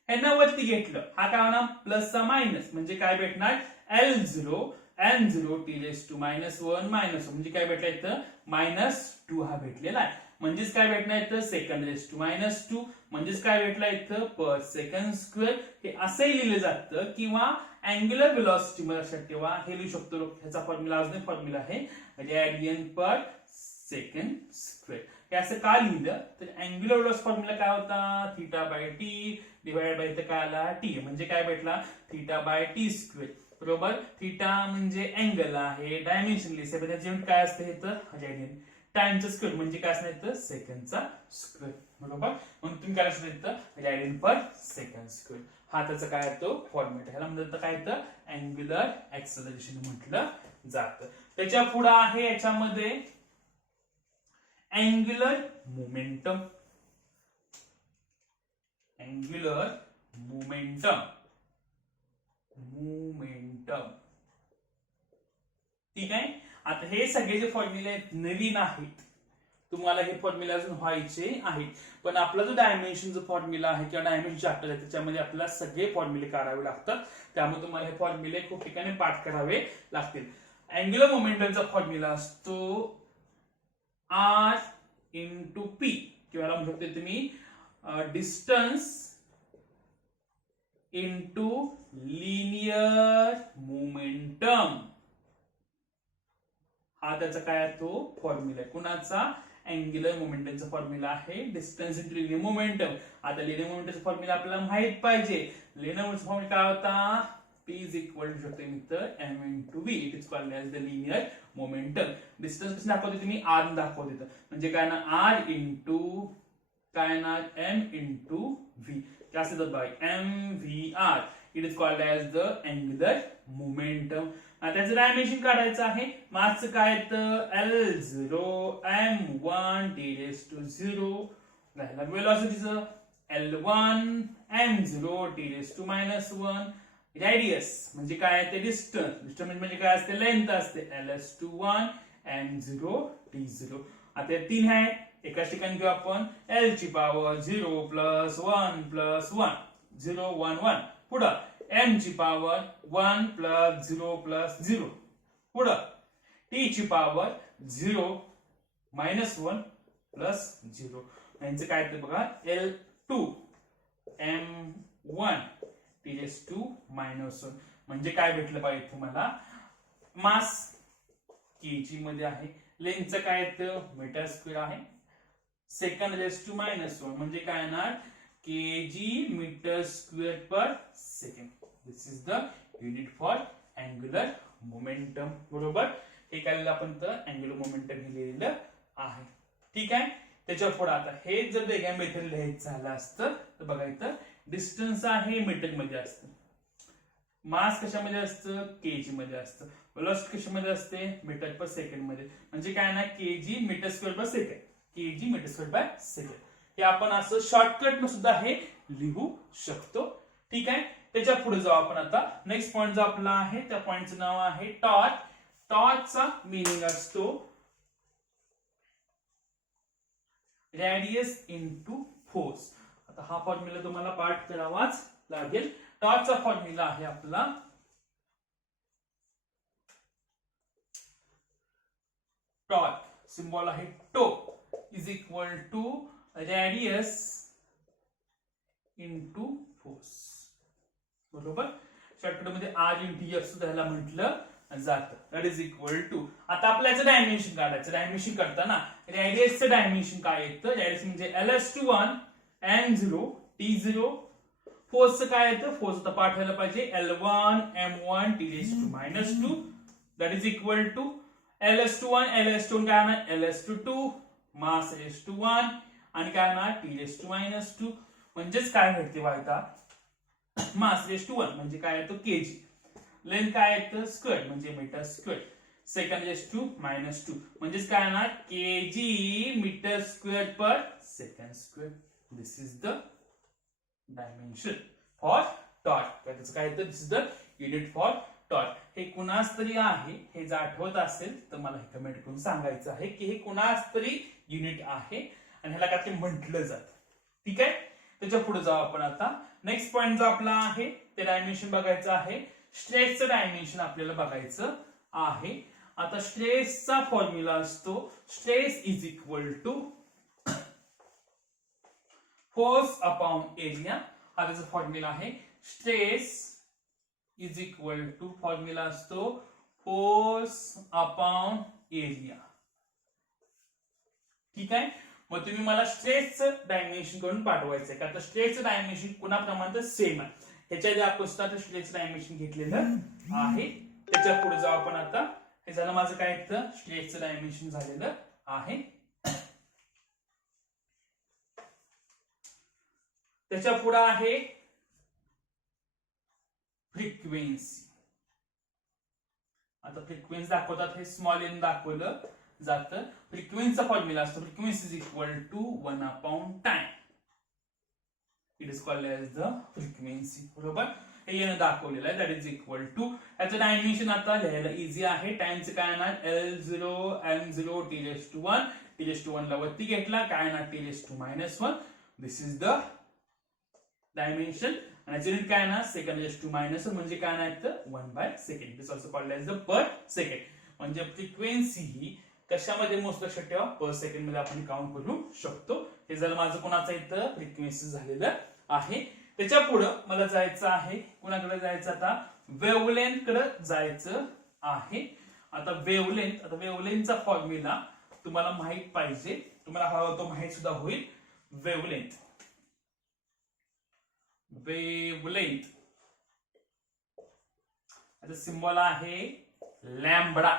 ह्यांना वरती घेतलं हा काय होणार प्लसचा मायनस म्हणजे काय भेटणार L0M0 T⁻1 मायनस म्हणजे काय भेटलं इथं -2 हा भेटलेला आहे. म्हणजेच काय भेटणार इथं सेकंड रेस टू -2 म्हणजेच काय भेटला इथं पर सेकंड स्क्वेअर. हे असंही लिहिलं जातं किंवा अँग्युलर व्हेलॉसिटी मध्ये लक्षात ठेवा हे लिहू शकतो. ह्याचा फॉर्म्युला अजून फॉर्म्युला आहे रेडियन पर सेकंड स्क्वेअर. हे असं का लिहिलं तर अँग्युलर व्हेलॉसिटी फॉर्म्युला काय होता θ/t डिवाइड बाय इथं काय आला टी म्हणजे काय भेटला θ/t स्क्वेअर बरोबर. थीटा म्हणजे अँगल आहे डायमेन्शन लिहायचं त्याचे युनिट काय असते इथं रेडियन. टाइमचं स्क्वेअर म्हणजे काय असणार इथं सेकंडचा स्क्वेअर बरोबर. म्हणून तुम्ही काय असणार इथं रेडियन पर सेकंड स्क्वेअर. हा त्याचा काय तो फॉर्मॅट ह्याला म्हणतात काय येतं अँग्युलर ऍक्सेलरेशन म्हटलं जातं. त्याच्या पुढे आहे याच्यामध्ये अँग्युलर मोमेंटम. अँग्युलर मोमेंटम ठीक आहे. आता हे सगळे जे फॉर्म्युले नवीन आहेत तुम्हाला हे फॉर्म्युला अजून व्हायचे आहेत पण आपला जो डायमेन्शनचा फॉर्म्युला आहे किंवा डायमेन्शन चॅप्टर आहे त्याच्यामध्ये आपल्याला सगळे फॉर्म्युले काढावे लागतात. त्यामुळे तुम्हाला हे फॉर्म्युले खूप ठिकाणी पाठ करावे लागतील. अँग्युलर मोमेंटमचा फॉर्म्युला असतो R/P किंवा म्हणू शकता तुम्ही डिस्टन्स इंटू लिनियर मोमेंटम. हा त्याचा काय तो फॉर्म्युला आहे कुणाचा अँग्युलर मोमेंटमचा फॉर्म्युला आहे डिस्टन्स इंटू लिनियर मोमेंटम. आता लिनियर मोमेंटमचा फॉर्म्युला आपल्याला माहित पाहिजे. लिनियर मोमेंटमचा फॉर्म्युला काय होता P is is equal to शकतो मी तर m into v. It is called as the linear momentum. Distance कसं दाखवते तुम्ही r दाखवते म्हणजे काय ना r इंटू काय ना m इंटू v. काय असतं बघा mvr. It is called as the angular momentum. त्याचं डायमेन्शन काढायचं आहे. मासचं काय तर L0 m1 t⁻0. वेलोसिटीचं L1 m0 t⁻1. Radius म्हणजे काय ते डिस्टन्स म्हणजे काय असते लेंथ असते ls21 m0 t0. आता तीन आहेत एकाच ठिकाणी घेऊ आपण l ची पॉवर 0 प्लस 1 प्लस 1 0 1 1. पुढं m ची पॉवर 1 प्लस 0 प्लस 0. पुढं t ची पॉवर 0 मायनस 1 प्लस 0. यांचं काय ते बघा L2 m1 t⁻⁻1. म्हणजे काय भेटलं पाहिजे तुम्हाला मास kg मध्ये आहे. लेंथचं काय येतं मीटर स्क्वेअर आहे. सेकंड (-1) म्हणजे काय येणार kg metre square per second. This is the unit for angular momentum. बरोबर. हे काय आपण तर अँग्युलर मोमेंटम हे लिहिलेलं आहे. ठीक आहे. त्याच्या पुढे आता हे जर वेगळ्या मेथड लिहायचं झालं असतं तर बघा इथं डिस्टन्स आहे मीटर मध्ये असतं. मास कशामध्ये असतं kg मध्ये असतं. वेलोसिटी कशामध्ये असते मीटर पर सेकंड मध्ये. म्हणजे काय ना kg metre square per second. kg metre square by second. हे आपण असं शॉर्टकट न सुद्धा हे लिहू शकतो. ठीक आहे. त्याच्या पुढे जाऊ आपण आता. नेक्स्ट पॉइंट जो आपला आहे त्या पॉइंटचं नाव आहे टॉर्क. टॉर्कचा मीनिंग असतो रेडियस इंटू फोर्स. आता हा फॉर्म्युला तुम्हाला पाठ करावाच लागेल. टॉर्कचा फॉर्म्युला आहे आपला टॉर्क सिंबॉल आहे tau is equal to radius into force. बरोबर. शॉर्टकट मध्ये आर इंटू एफ सुद्धा ह्याला म्हटलं जातं. That is equal to. आता आपल्याला डायमेन्शन काढायचं. डायमेन्शन करताना रेडियसचं डायमेन्शन काय येतं रेडियस म्हणजे ls21 m0 t0. फोर्सचं काय येतं फोर्स आता पाठवायला पाहिजे L1 m1 t⁻². That is equal to ls21 ls2 काय ना ls22 मास s21 आणि काय ना t⁻². म्हणजेच काय भेटते वायता मास s21 म्हणजे काय येतो kg. लेंथ काय येतं स्क्वेअर म्हणजे मीटर स्क्वेअर. सेकंड (-2) म्हणजेच काय ना kg metre square per second square. This is the dimension for torque. त्याचं काय येतं this is the unit for torque. हे कुणास तरी आहे हे जर आठवत असेल तर मला हे कमेंट करून सांगायचं आहे की हे कुणास तरी युनिट आहे आणि ह्याला काय ते म्हटलं जातं. ठीक आहे. त्याच्या पुढे जाऊ आपण आता. नेक्स्ट पॉइंट जो आपला आहे ते डायमेन्शन बघायचं आहे. स्ट्रेसचं डायमेन्शन आपल्याला बघायचं आहे. आता स्ट्रेसचा फॉर्म्युला असतो stress is equal to force upon area. हा त्याचा फॉर्म्युला आहे. Stress is equal to formula असतो फोर्स अपॉन एरिया. ठीक आहे. मग तुम्ही मला स्ट्रेसचं डायमेन्शन करून पाठवायचं आहे. का तर स्ट्रेसचं डायमेन्शन कुणाप्रमाणे सेम आहे. ह्याच्या आधी आपण स्ट्रेसचं डायमेन्शन घेतलेलं आहे. त्याच्या पुढे जाऊ आपण आता. हे झालं माझं काय येतं स्ट्रेसचं डायमेन्शन झालेलं आहे. त्याच्या पुढे आहे फ्रिक्वेन्सी. आता फ्रिक्वेन्सी दाखवतात हे स्मॉल एन दाखवलं जातं. फ्रिक्वेन्सीचा फॉर्म्युला असतो फ्रिक्वेन्सी इज इक्वल टू 1/टाइम. It is called as the frequency. बरोबर. हे येणं दाखवलेलं आहे. दॅट इज इक्वल टू याचं डायमेन्शन आता लिहायला इझी आहे. टाइमचं काय ना L0 m0 t⁻1 t⁻1 ला वरती घेतला काय ना t⁻⁻1. This is the dimension. आणि युनिट काय ना सेकंड (-1) म्हणजे काय ना 1/सेकंड. This also called as the per second. म्हणजे फ्रिक्वेन्सी ही कशामध्ये मोस्ट लक्षात ठेवा पर सेकंड मध्ये आपण काउंट करू शकतो. हे झालं माझं कोणाचं इथं फ्रिक्वेन्सी झालेलं आहे. त्याच्या पुढे मला जायचं आहे कुणाकडे जायचं आता वेव्हलेंथ कडे जायचं आहे. आता वेव्हलेंथचा फॉर्म्युला तुम्हाला माहित पाहिजे. तुम्हाला हवा तो माहित सुद्धा होईल. वेव्हलेंथ याचा सिम्बॉल आहे लॅम्बडा.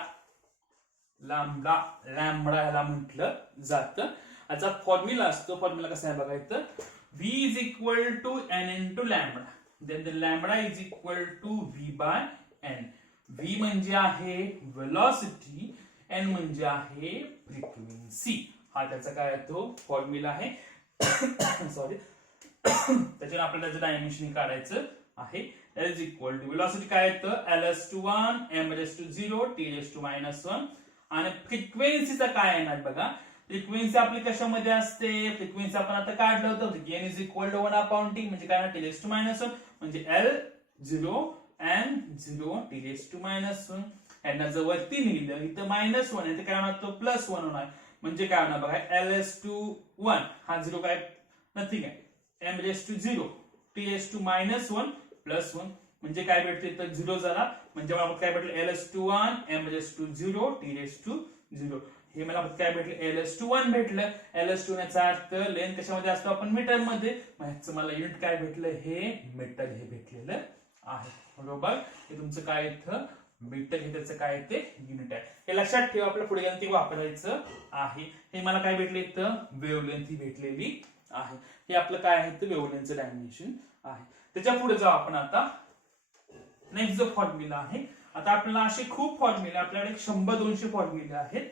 लॅम्बडा ह्याला म्हटलं जातं. याचा फॉर्म्युला असतो, फॉर्म्युला कसा आहे बघायचं. v is equal to n into lambda. Then the lambda is equal to v by n. v म्हणजे आहे वेलॉसिटी, n म्हणजे आहे फ्रिक्वेन्सी. हा त्याचा काय तो फॉर्म्युला आहे. सॉरी. त्याच्यावर आपल्याला त्याचं डायमेन्शन काढायचं आहे. L is equal to velocity काय येतं ls1 m⁻0 t⁻⁻1 आणि फ्रिक्वेन्सीचा काय येणार बघा. फ्रिक्वेन्सी आपली कशामध्ये असते, फ्रिक्वेन्सी आपण आता काढलं होतं. n is equal to 1/t म्हणजे काय t⁻1 म्हणजे L0 n0 t⁻1. यांना जर वरती लिहिलं इथं -1 आहे तर काय होणार तो +1 होणार. म्हणजे काय होणार बघा ls1 हा 0 काय नथिंग आहे m⁻0 t⁻1 +1 म्हणजे काय भेटते तर 0 झाला. म्हणजे मला काय भेटलं ls1 m⁻0 t⁻0. हे मला काय भेटलं ls1 भेटलं. ls2 याचा अर्थ लेंथ कशामध्ये असतो आपण मीटर मध्ये. ह्याचं मला युनिट काय भेटलं हे मीटर हे भेटलेलं आहे. बरोबर. हे तुमचं काय इथं मीटर हे त्याचं काय ते युनिट आहे. हे लक्षात ठेवा. आपल्याला पुढे गणित वापरायचं आहे. हे मला काय भेटले इथं वेव्हलेंथ ही भेटलेली आहे. हे आपलं काय आहे तर वेव्हलेंथचं डायमेन्शन आहे. त्याच्या पुढे जाऊ आपण आता. नेक्स्ट जो फॉर्म्युला आहे. आता आपल्याला असे खूप फॉर्म्युले आपल्याकडे 100-200 फॉर्म्युले आहेत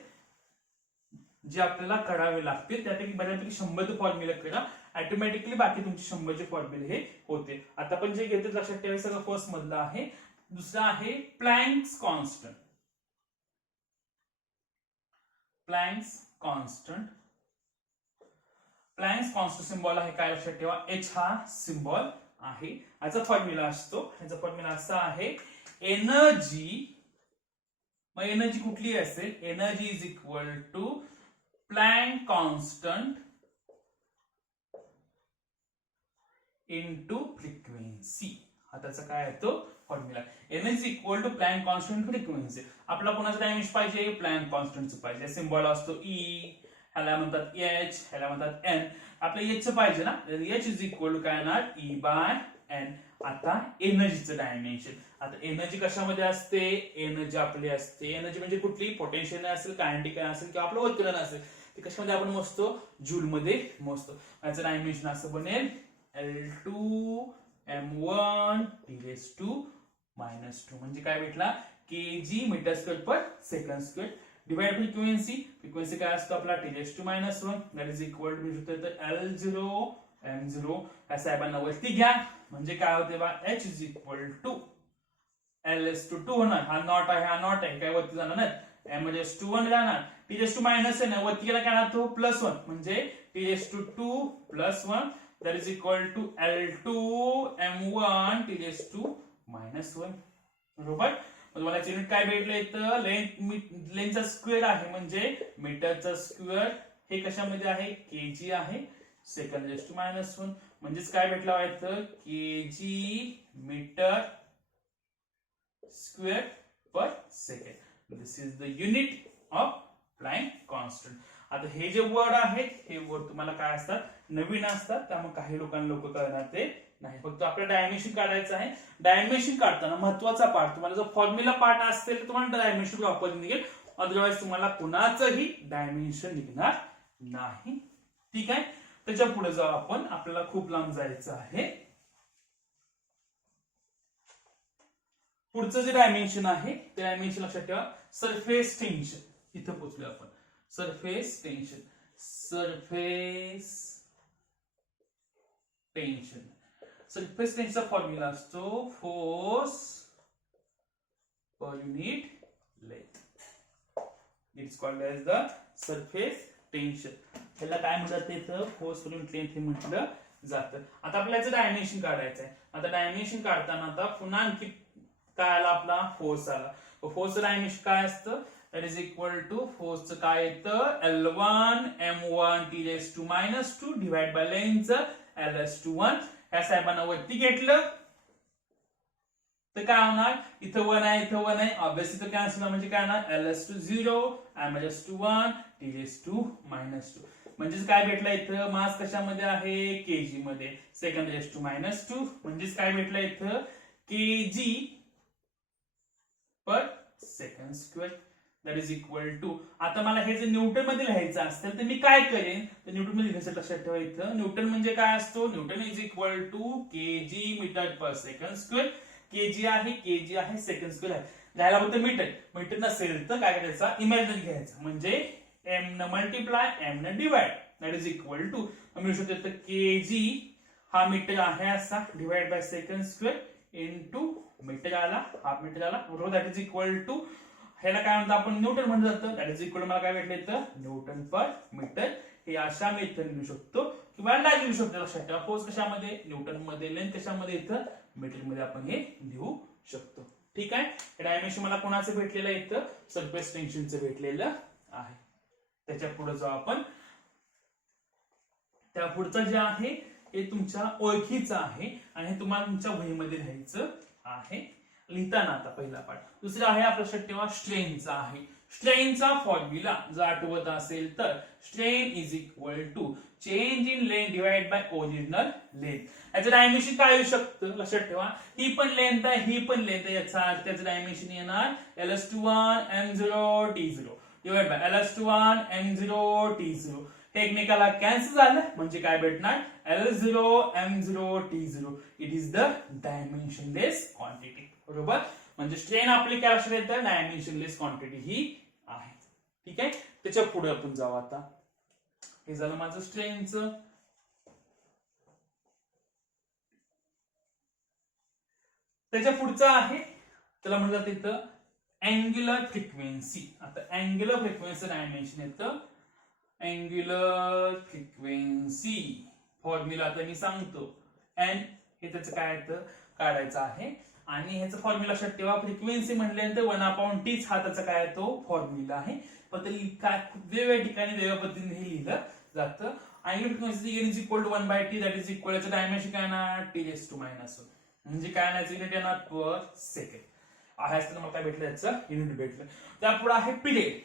जे आपल्याला करावे लागतील. त्यापैकी बऱ्यापैकी 100 फॉर्म्युले करा. ऑटोमॅटिकली बाकी तुमचे 100चे फॉर्म्युले हे होते. आता आपण जे घेतो लक्षात ठेवायचं सगळं फर्स्ट मधलं आहे. दुसरा आहे Planck's constant. Planck's constant. Planck's constant symbol आहे काय लक्षात ठेवा h हा सिम्बॉल आहे. याचा फॉर्म्युला असतो. ह्याचा फॉर्म्युला असा आहे एनर्जी. मग एनर्जी कुठली असेल energy is equal to Planck constant into frequency. हा त्याचा काय आहे तो formula. Energy equal to Planck constant frequency. आपला कोणाचं डायमेन्शन पाहिजे प्लँक कॉन्स्टंटचं पाहिजे. सिम्बॉल असतो E, ह्याला म्हणतात H, ह्याला म्हणतात N. आपलं H पाहिजे ना. H इज इक्वल टू काय येणार E बाय N. आता एनर्जीचं डायमेन्शन. आता एनर्जी कशामध्ये असते एनर्जी आपली असते. एनर्जी म्हणजे कुठली पोटेन्शियल असेल कायनेटिक असेल किंवा आपलं वर्तन असेल ते कशामध्ये आपण मोजतो जूल मध्ये मोजतो. याचं डायमेन्शन असं बनेल L2 m1 t⁻2 म्हणजे काय भेटला kg metre square per second square divide frequency. Frequency काय असतो आपला t⁻1 that is equal to L0 m0. या साहेबांना वरती घ्या म्हणजे काय होते बा h is equal to ls2 होणार. हा नॉट आहे हा नॉट आहे काय वरती जाणार ना m⁻1 जाणार. t⁻1 आहे वरती गेला काय तो +1 म्हणजे t⁻2 +1 that is equal to L2 m1 t⁻1. बरोबर. तुम्हाला युनिट काय भेटले तर लेंथचा स्क्वेअर आहे म्हणजे मीटरचा स्क्वेअर. हे कशामध्ये आहे kg आहे सेकंड -1 म्हणजेच काय भेटला व्हायचं kg metre square per second. This is the unit of Planck constant. आता हे जे वर्ड आहेत हे वर्ड तुम्हाला काय असतात नवीन असतात त्यामुळे काही लोक करणार ते नाही. फक्त आपल्याला डायमेन्शन काढायचं आहे. डायमेन्शन काढताना महत्वाचा पार्ट तुम्हाला जर फॉर्म्युला पार्ट असेल तर तुम्हाला डायमेन्शन वापरून निघेल. अदरवाईज तुम्हाला कुणाचंही डायमेन्शन निघणार नाही. ठीक आहे. त्याच्या पुढे जाऊ आपण. आपल्याला खूप लांब जायचं आहे. पुढचं जे डायमेन्शन आहे ते डायमेन्शन लक्षात ठेवा सरफेस टेन्शन. इथं पोहोचलो आपण. Surface tension. Surface tension. Surface टेन्शनचा फॉर्म्युला असतो force per unit length. It's called as the surface tension. ह्याला काय म्हणतात इथं फोर्स पर युनिट लेंथ हे म्हटलं जातं. आता आपल्याला याचं डायमेन्शन काढायचं आहे. आता डायमेन्शन काढताना आता पुन्हा आणखी काय आला आपला फोर्स आला. फोर्सचं डायमेन्शन काय असतं that is equal to फोर्सचं काय येतं L1 m1 t⁻2 divide by length ls2 ह्या साहेबांना वरती घेतलं तर काय होणार इथं 1 आहे इथं 1 आहे ऑब्वियसली तर कॅन्सल म्हणजे काय होणार ls2 0 m⁻1 t⁻2 म्हणजेच काय भेटलं इथं मास कशामध्ये आहे kg मध्ये सेकंड -2 म्हणजेच काय भेटलं इथं kg second square that is equal to, आता मला हे जे न्यूटन मध्ये लिहायचं असेल तर मी काय करेन, तर न्यूटन मध्ये लिहायचं लक्षात ठेवा. इथं न्यूटन म्हणजे काय असतो, Newton is equal to KG metre per second square. KG आहे सेकंड स्क्वेअर आहे, घ्यायला होतं मीटर. मीटर नसेल तर काय करायचा, इमॅजिनरी घ्यायचं, म्हणजे एम न मल्टिप्लाय एम न divide that is equal to मिळू शकतो केजी हा मीटर आहे असा divide by second square into metre आला, हाफ मीटर आला, बरोबर. दॅट इज इक्वल टू ह्याला काय म्हणतो आपण, न्यूटन म्हणलं जातं. दॅट इज इक्वल मला काय भेटलं इथं, न्यूटन पर मीटर. हे अशा मेथड लिहू शकतो किंवा डायरेक्ट लिहू शकतो. लक्षात ठेवा फोर्स कशामध्ये, न्यूटन मध्ये, लेंथ कशामध्ये, इथं मीटर मध्ये आपण हे लिहू शकतो. ठीक आहे. हे डायमेन्शन मला कोणाचं भेटलेलं आहे, इथं सरफेस टेन्शनचं भेटलेलं आहे. त्याच्या पुढे जाऊ आपण. त्या पुढचं जे आहे हे तुमच्या ओळखीचं आहे आणि हे तुम्हाला तुमच्या वहीमध्ये लिहायचं आहे. लिहिताना आता पहिला पाठ. दुसरा आहे आपल्या लक्षात ठेवा स्ट्रेनचा आहे. स्ट्रेनचा फॉर्म्युला जर आठवत असेल तर strain is equal to change in length divide by original length. याचं डायमेन्शन काय येऊ शकतं लक्षात ठेवा, ही पण लेंथ आहे ही पण लेंथ आहे, याचा अर्थ त्याचं डायमेन्शन येणार ls21 m0 t0 divide by ls21 m0 t0. हे एकमेकाला कॅन्सल झालं म्हणजे काय भेटणार, l0 m0 t0. It is the dimensionless quantity, बरोबर. म्हणजे स्ट्रेन आपली काय लक्षात येतं, डायमेन्शनलेस क्वांटिटी ही आहे. ठीक आहे. त्याच्या पुढे आपण जाऊ. आता हे झालं माझं स्ट्रेनचं. त्याच्या पुढचं आहे त्याला म्हणतात इथं अँग्युलर फ्रिक्वेन्सी. आता अँग्युलर फ्रिक्वेन्सी डायमेन्शन येतं. अँग्युलर फ्रिक्वेन्सी फॉर्म्युला आता मी सांगतो. एन हे त्याचं काय येतं काढायचं आहे आणि ह्याचं फॉर्म्युला लक्षात ठेवा. फ्रिक्वेन्सी म्हटल्यानंतर 1/t हा त्याचा काय तो फॉर्म्युला आहे. पण ते काय वेगवेगळ्या ठिकाणी वेगळ्या पद्धतीने हे लिहिलं जातं. Angular frequency n is equal to 1/t that is equal to dimension काय ना t⁻⁻1 म्हणजे काय ना युनिट येणार पर सेकंड आहे. असताना मला काय भेटलं याचं युनिट भेटलं. त्यापुढे आहे पिरियड.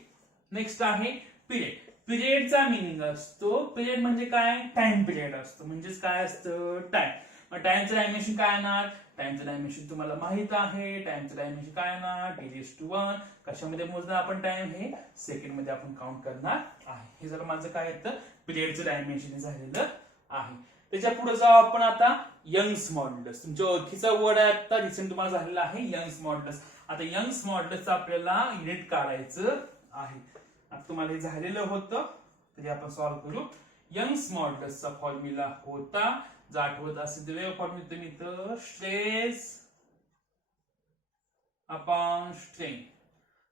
नेक्स्ट आहे पिरियड. पिरियडचा मिनिंग असतो, पिरियड म्हणजे काय, टाइम पिरियड असतो. म्हणजेच काय असतं, टाइम. मग टाइमचं डायमेन्शन काय येणार, टाइमचं डायमेन्शन तुम्हाला माहित आहे. टाइमचं डायमेन्शन काय येणार t⁻1. कशामध्ये मोजणार आपण टाइम, हे सेकंड मध्ये आपण काउंट करणार आहे. हे जर माझं काय येतं पिरियडचं डायमेन्शन झालेलं आहे. त्याच्या पुढे जाऊ आपण आता. यंग्स मॉड्युलस तुमच्या ओळखीचा वर्ड आहे, आता रिसेंट तुम्हाला झालेला आहे यंग्स मॉड्युलस. आता यंग्स मॉड्युलसचं आपल्याला युनिट काढायचं आहे. आता तुम्हाला हे झालेलं होतं तरी आपण सॉल्व्ह करू. यंग्स मॉड्युलसचा फॉर्म्युला होता, जर आठवत असेल तर वेगळा फॉर्म्युला तुम्ही तर स्ट्रेस अपॉन स्ट्रेन,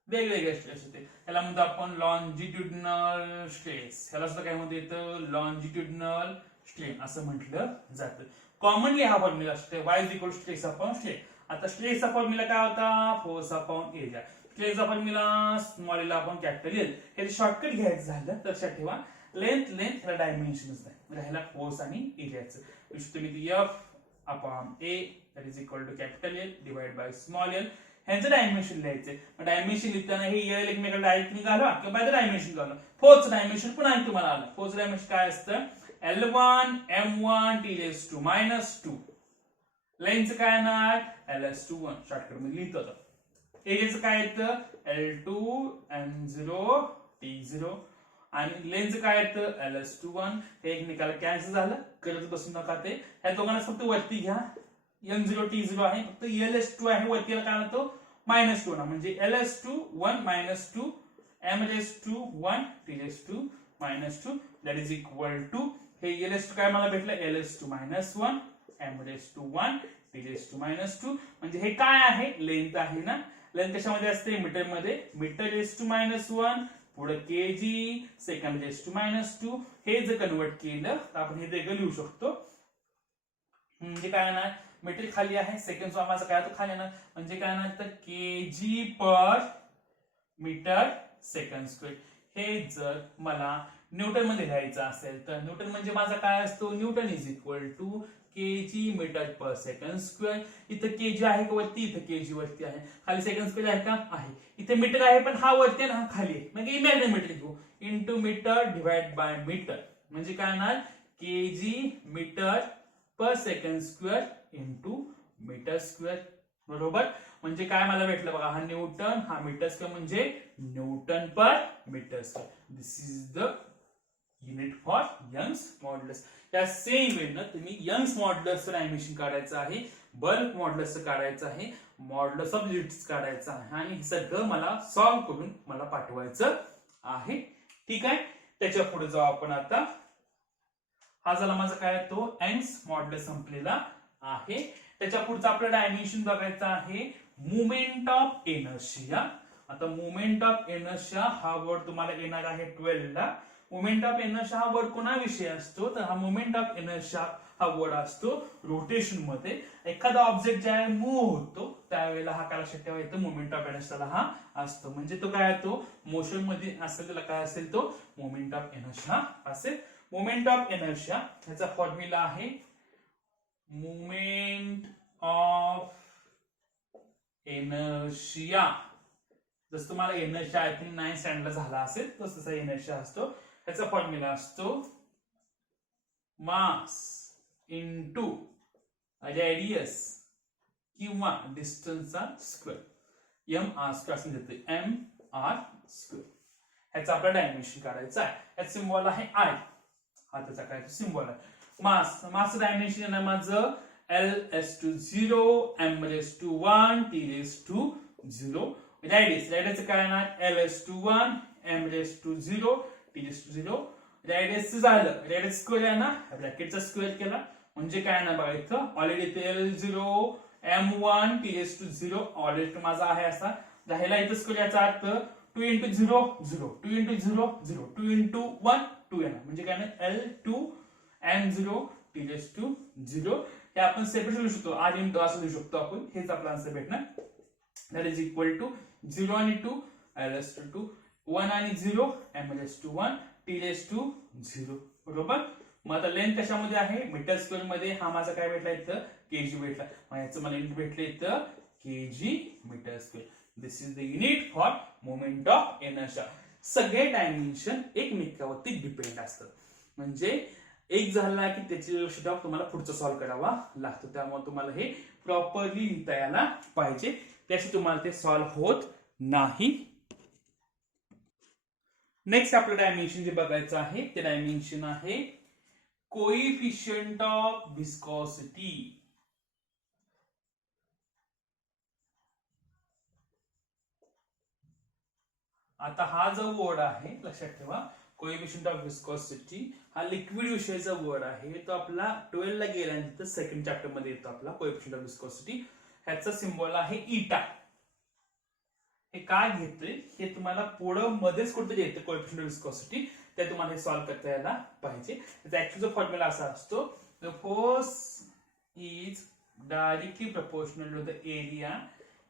वेगवेगळे स्ट्रेस होते. त्याला म्हणतो आपण लॉन्जिट्युडनल स्ट्रेस. ह्याला सुद्धा काय मध्ये येतं लॉन्जिट्युडनल स्ट्रेन असं म्हटलं जातं. कॉमनली हा फॉर्म्युला असतो y is equal stress upon strain. आता स्ट्रेसचा फॉर्म्युला काय होता, फोर्स अपॉन एरिया. स्ट्रेसचा formula small L upon capital L. हे शॉर्टकट घ्यायचं झालं तर लक्षात ठेवा लेंथ ह्याला डायमेन्शनच नाही, राहिला फोर्स आणि एरियाचं. तुम्ही F upon A that is equal to capital L divide by small L. ह्यांचं डायमेन्शन लिहायचंय. डायमेन्शन लिहिताना हे एल एकमेकाला डायरेक्ट तुम्ही घालवा किंवा बाय डायमेन्शन घालवा. फोर्स डायमेन्शन पुन्हा तुम्हाला आलं. फोर्स डायमेन्शन काय असतं, L1 M1 t⁻². लेंथचं काय येणार ls21 शॉर्टकट मध्ये लिहितो. एरियाचं काय येतं L2 M0 t0 आणि लेंथचं काय येतं ls21. हे एकमेकाला कॅन्सल झालं, करत बसू नका ते. ह्या दोघांना फक्त वरती घ्या. M0 t0 आहे, फक्त ls2 आहे वरती काय म्हणतो -2 ना, म्हणजे ls21 -2 m⁻²1 t⁻²- that is equal to हे ls2 काय मला भेटलं ls2 -1 m⁻²1 t⁻². म्हणजे हे काय आहे लेंथ आहे ना. लेंथ कशामध्ये असते मीटर मध्ये. मीटर⁻1 पुढे केजी सेकंड⁻². हे जर कन्वर्ट केलं तर आपण हे देखील लिहू शकतो. म्हणजे काय येणार मीटर खाली आहे, सेकंड माझा काय तो खाली येणार. म्हणजे काय येणार तर KG per metre second square. हे जर मला न्यूटन मध्ये लिहायचं असेल तर न्यूटन म्हणजे माझा काय असतो, Newton is equal to KG metre per second square. इथं केजी आहे का वरती, इथं केजी वरती आहे. खाली सेकंड स्क्वेअर आहे का, आहे. इथे मीटर आहे पण हा वरती आहे ना, हा खाली आहे. म्हणजे इमॅजिनरी मीटर घेऊ into metre divide by metre. म्हणजे काय येणार kg metre per second square into metre square, बरोबर. म्हणजे काय मला भेटलं बघा, हा न्यूटन, हा मीटर स्क्वेअर म्हणजे newton per metre square. This is the unit for Young's modulus. या सेम वेनं तुम्ही यंग्स मॉड्युलसचं डायमेन्शन काढायचं आहे, बल्क मॉड्युलसचं काढायचं आहे, मॉड्युलस ऑफ युनिट्स काढायचं आहे आणि हे सगळं मला सॉल्व्ह करून मला पाठवायचं आहे. ठीक आहे, त्याच्या पुढे जाऊ आपण आता. हा झाला माझा काय तो यंग्स मॉड्युलस संपलेला आहे. त्याच्या पुढचा आपलं डायमेन्शन बघायचं आहे मुवमेंट ऑफ इनर्शिया. आता मुवमेंट ऑफ इनर्शिया हा वर्ड तुम्हाला येणार आहे 12 ला. मुवमेंट ऑफ इनर्शिया हा वर्ड कोणाविषयी असतो, तर हा मुवमेंट ऑफ इनर्शिया हा वर्ड असतो रोटेशन मध्ये. एखादा ऑब्जेक्ट ज्या मूव्ह होतो त्यावेळेला हा काय लक्षात ठेवा, येतो मुवमेंट ऑफ इनर्शियाला हा असतो. म्हणजे तो काय तो मोशन मध्ये असेल, त्याला काय असेल तो मुवमेंट ऑफ इनर्शिया असेल. मुवमेंट ऑफ इनर्शिया ह्याचा फॉर्म्युला आहे मुवमेंट ऑफ इनर्शिया. जसं तुम्हाला इनर्शिया आय थिंक 9 स्टँडर्ड झाला असेल तसा इनर्शिया असतो. त्याचा फॉर्म्युला असतो मास इनटू रेडियस किंवा डिस्टन्सचा स्क्वेअर, mr स्क्वेअर असं देते, mr स्क्वेअर. ह्याचा आपला डायमेन्शन काढायचा आहे. याचा सिम्बॉल आहे आय, हा त्याचा काय सिम्बॉल आहे. मास डायमेन्शन आहे माझं L(0), m(1), T(0). रेडियस काय ना L(1), m(0), T(0). रेडियस झालं, रेडियस स्क्वेअर आहे ना, ब्रॅकेटचा स्क्वेअर केला म्हणजे काय ना बघा, इथं already L(0), m(1), T(0) already माझा आहे असा. ह्याला इथं स्क्वेअर याचा अर्थ 2 × 0 0, 2 × 0 0, 2 × 1 2 येणार म्हणजे काय ना L2 m0 T(0). हे आपण सेपरेट लिहू शकतो, r × असं लिहू शकतो आपण. हेच आपला आन्सर भेटणार. दॅट इज इक्वल टू 0 आणि 2 L(2), 1 आणि 0 m(1), T(0). बरोबर. मग आता लेंथ कशामध्ये आहे, मीटर स्क्वेअर मध्ये. हा माझा काय भेटला इथं केजी भेटला, मग याचं मला युनिट भेटलं इथं KG metre square. This is the unit for movement of inertia. सगळे डायमेन्शन एकमेकावरती डिपेंड असतात, म्हणजे एक झाला की त्याची लक्ष ठेवा, तुम्हाला पुढचं सॉल्व्ह करावा लागतो. त्यामुळे तुम्हाला हे प्रॉपरली लिहिता यायला पाहिजे, त्याशी तुम्हाला ते सॉल्व्ह होत नाही. नेक्स्ट आपलं डायमेन्शन जे बघायचं आहे ते डायमेन्शन आहे कोइफिशियंट ऑफ विस्कोसिटी. आता हा जो वर्ड आहे लक्षात ठेवा, कोएफिशियंट ऑफ विस्कोसिटी हा लिक्विड विषयीचा वर्ड आहे. तो आपला 12 ला गेल्यानंतर सेकंड चॅप्टर मध्ये येतो आपला कोएफिशियंट ऑफ विस्कोसिटी. ह्याचा सिम्बॉल आहे इटा. हे काय घेतोय हे तुम्हाला पुढं मध्येच कुठे येते कोएफिशियंट ऑफ विस्कोसिटी, ते तुम्हाला हे सॉल्व्ह करता यायला पाहिजे. त्याचा ऍक्च्युअल फॉर्म्युला असा असतो, the force is directly proportional to the area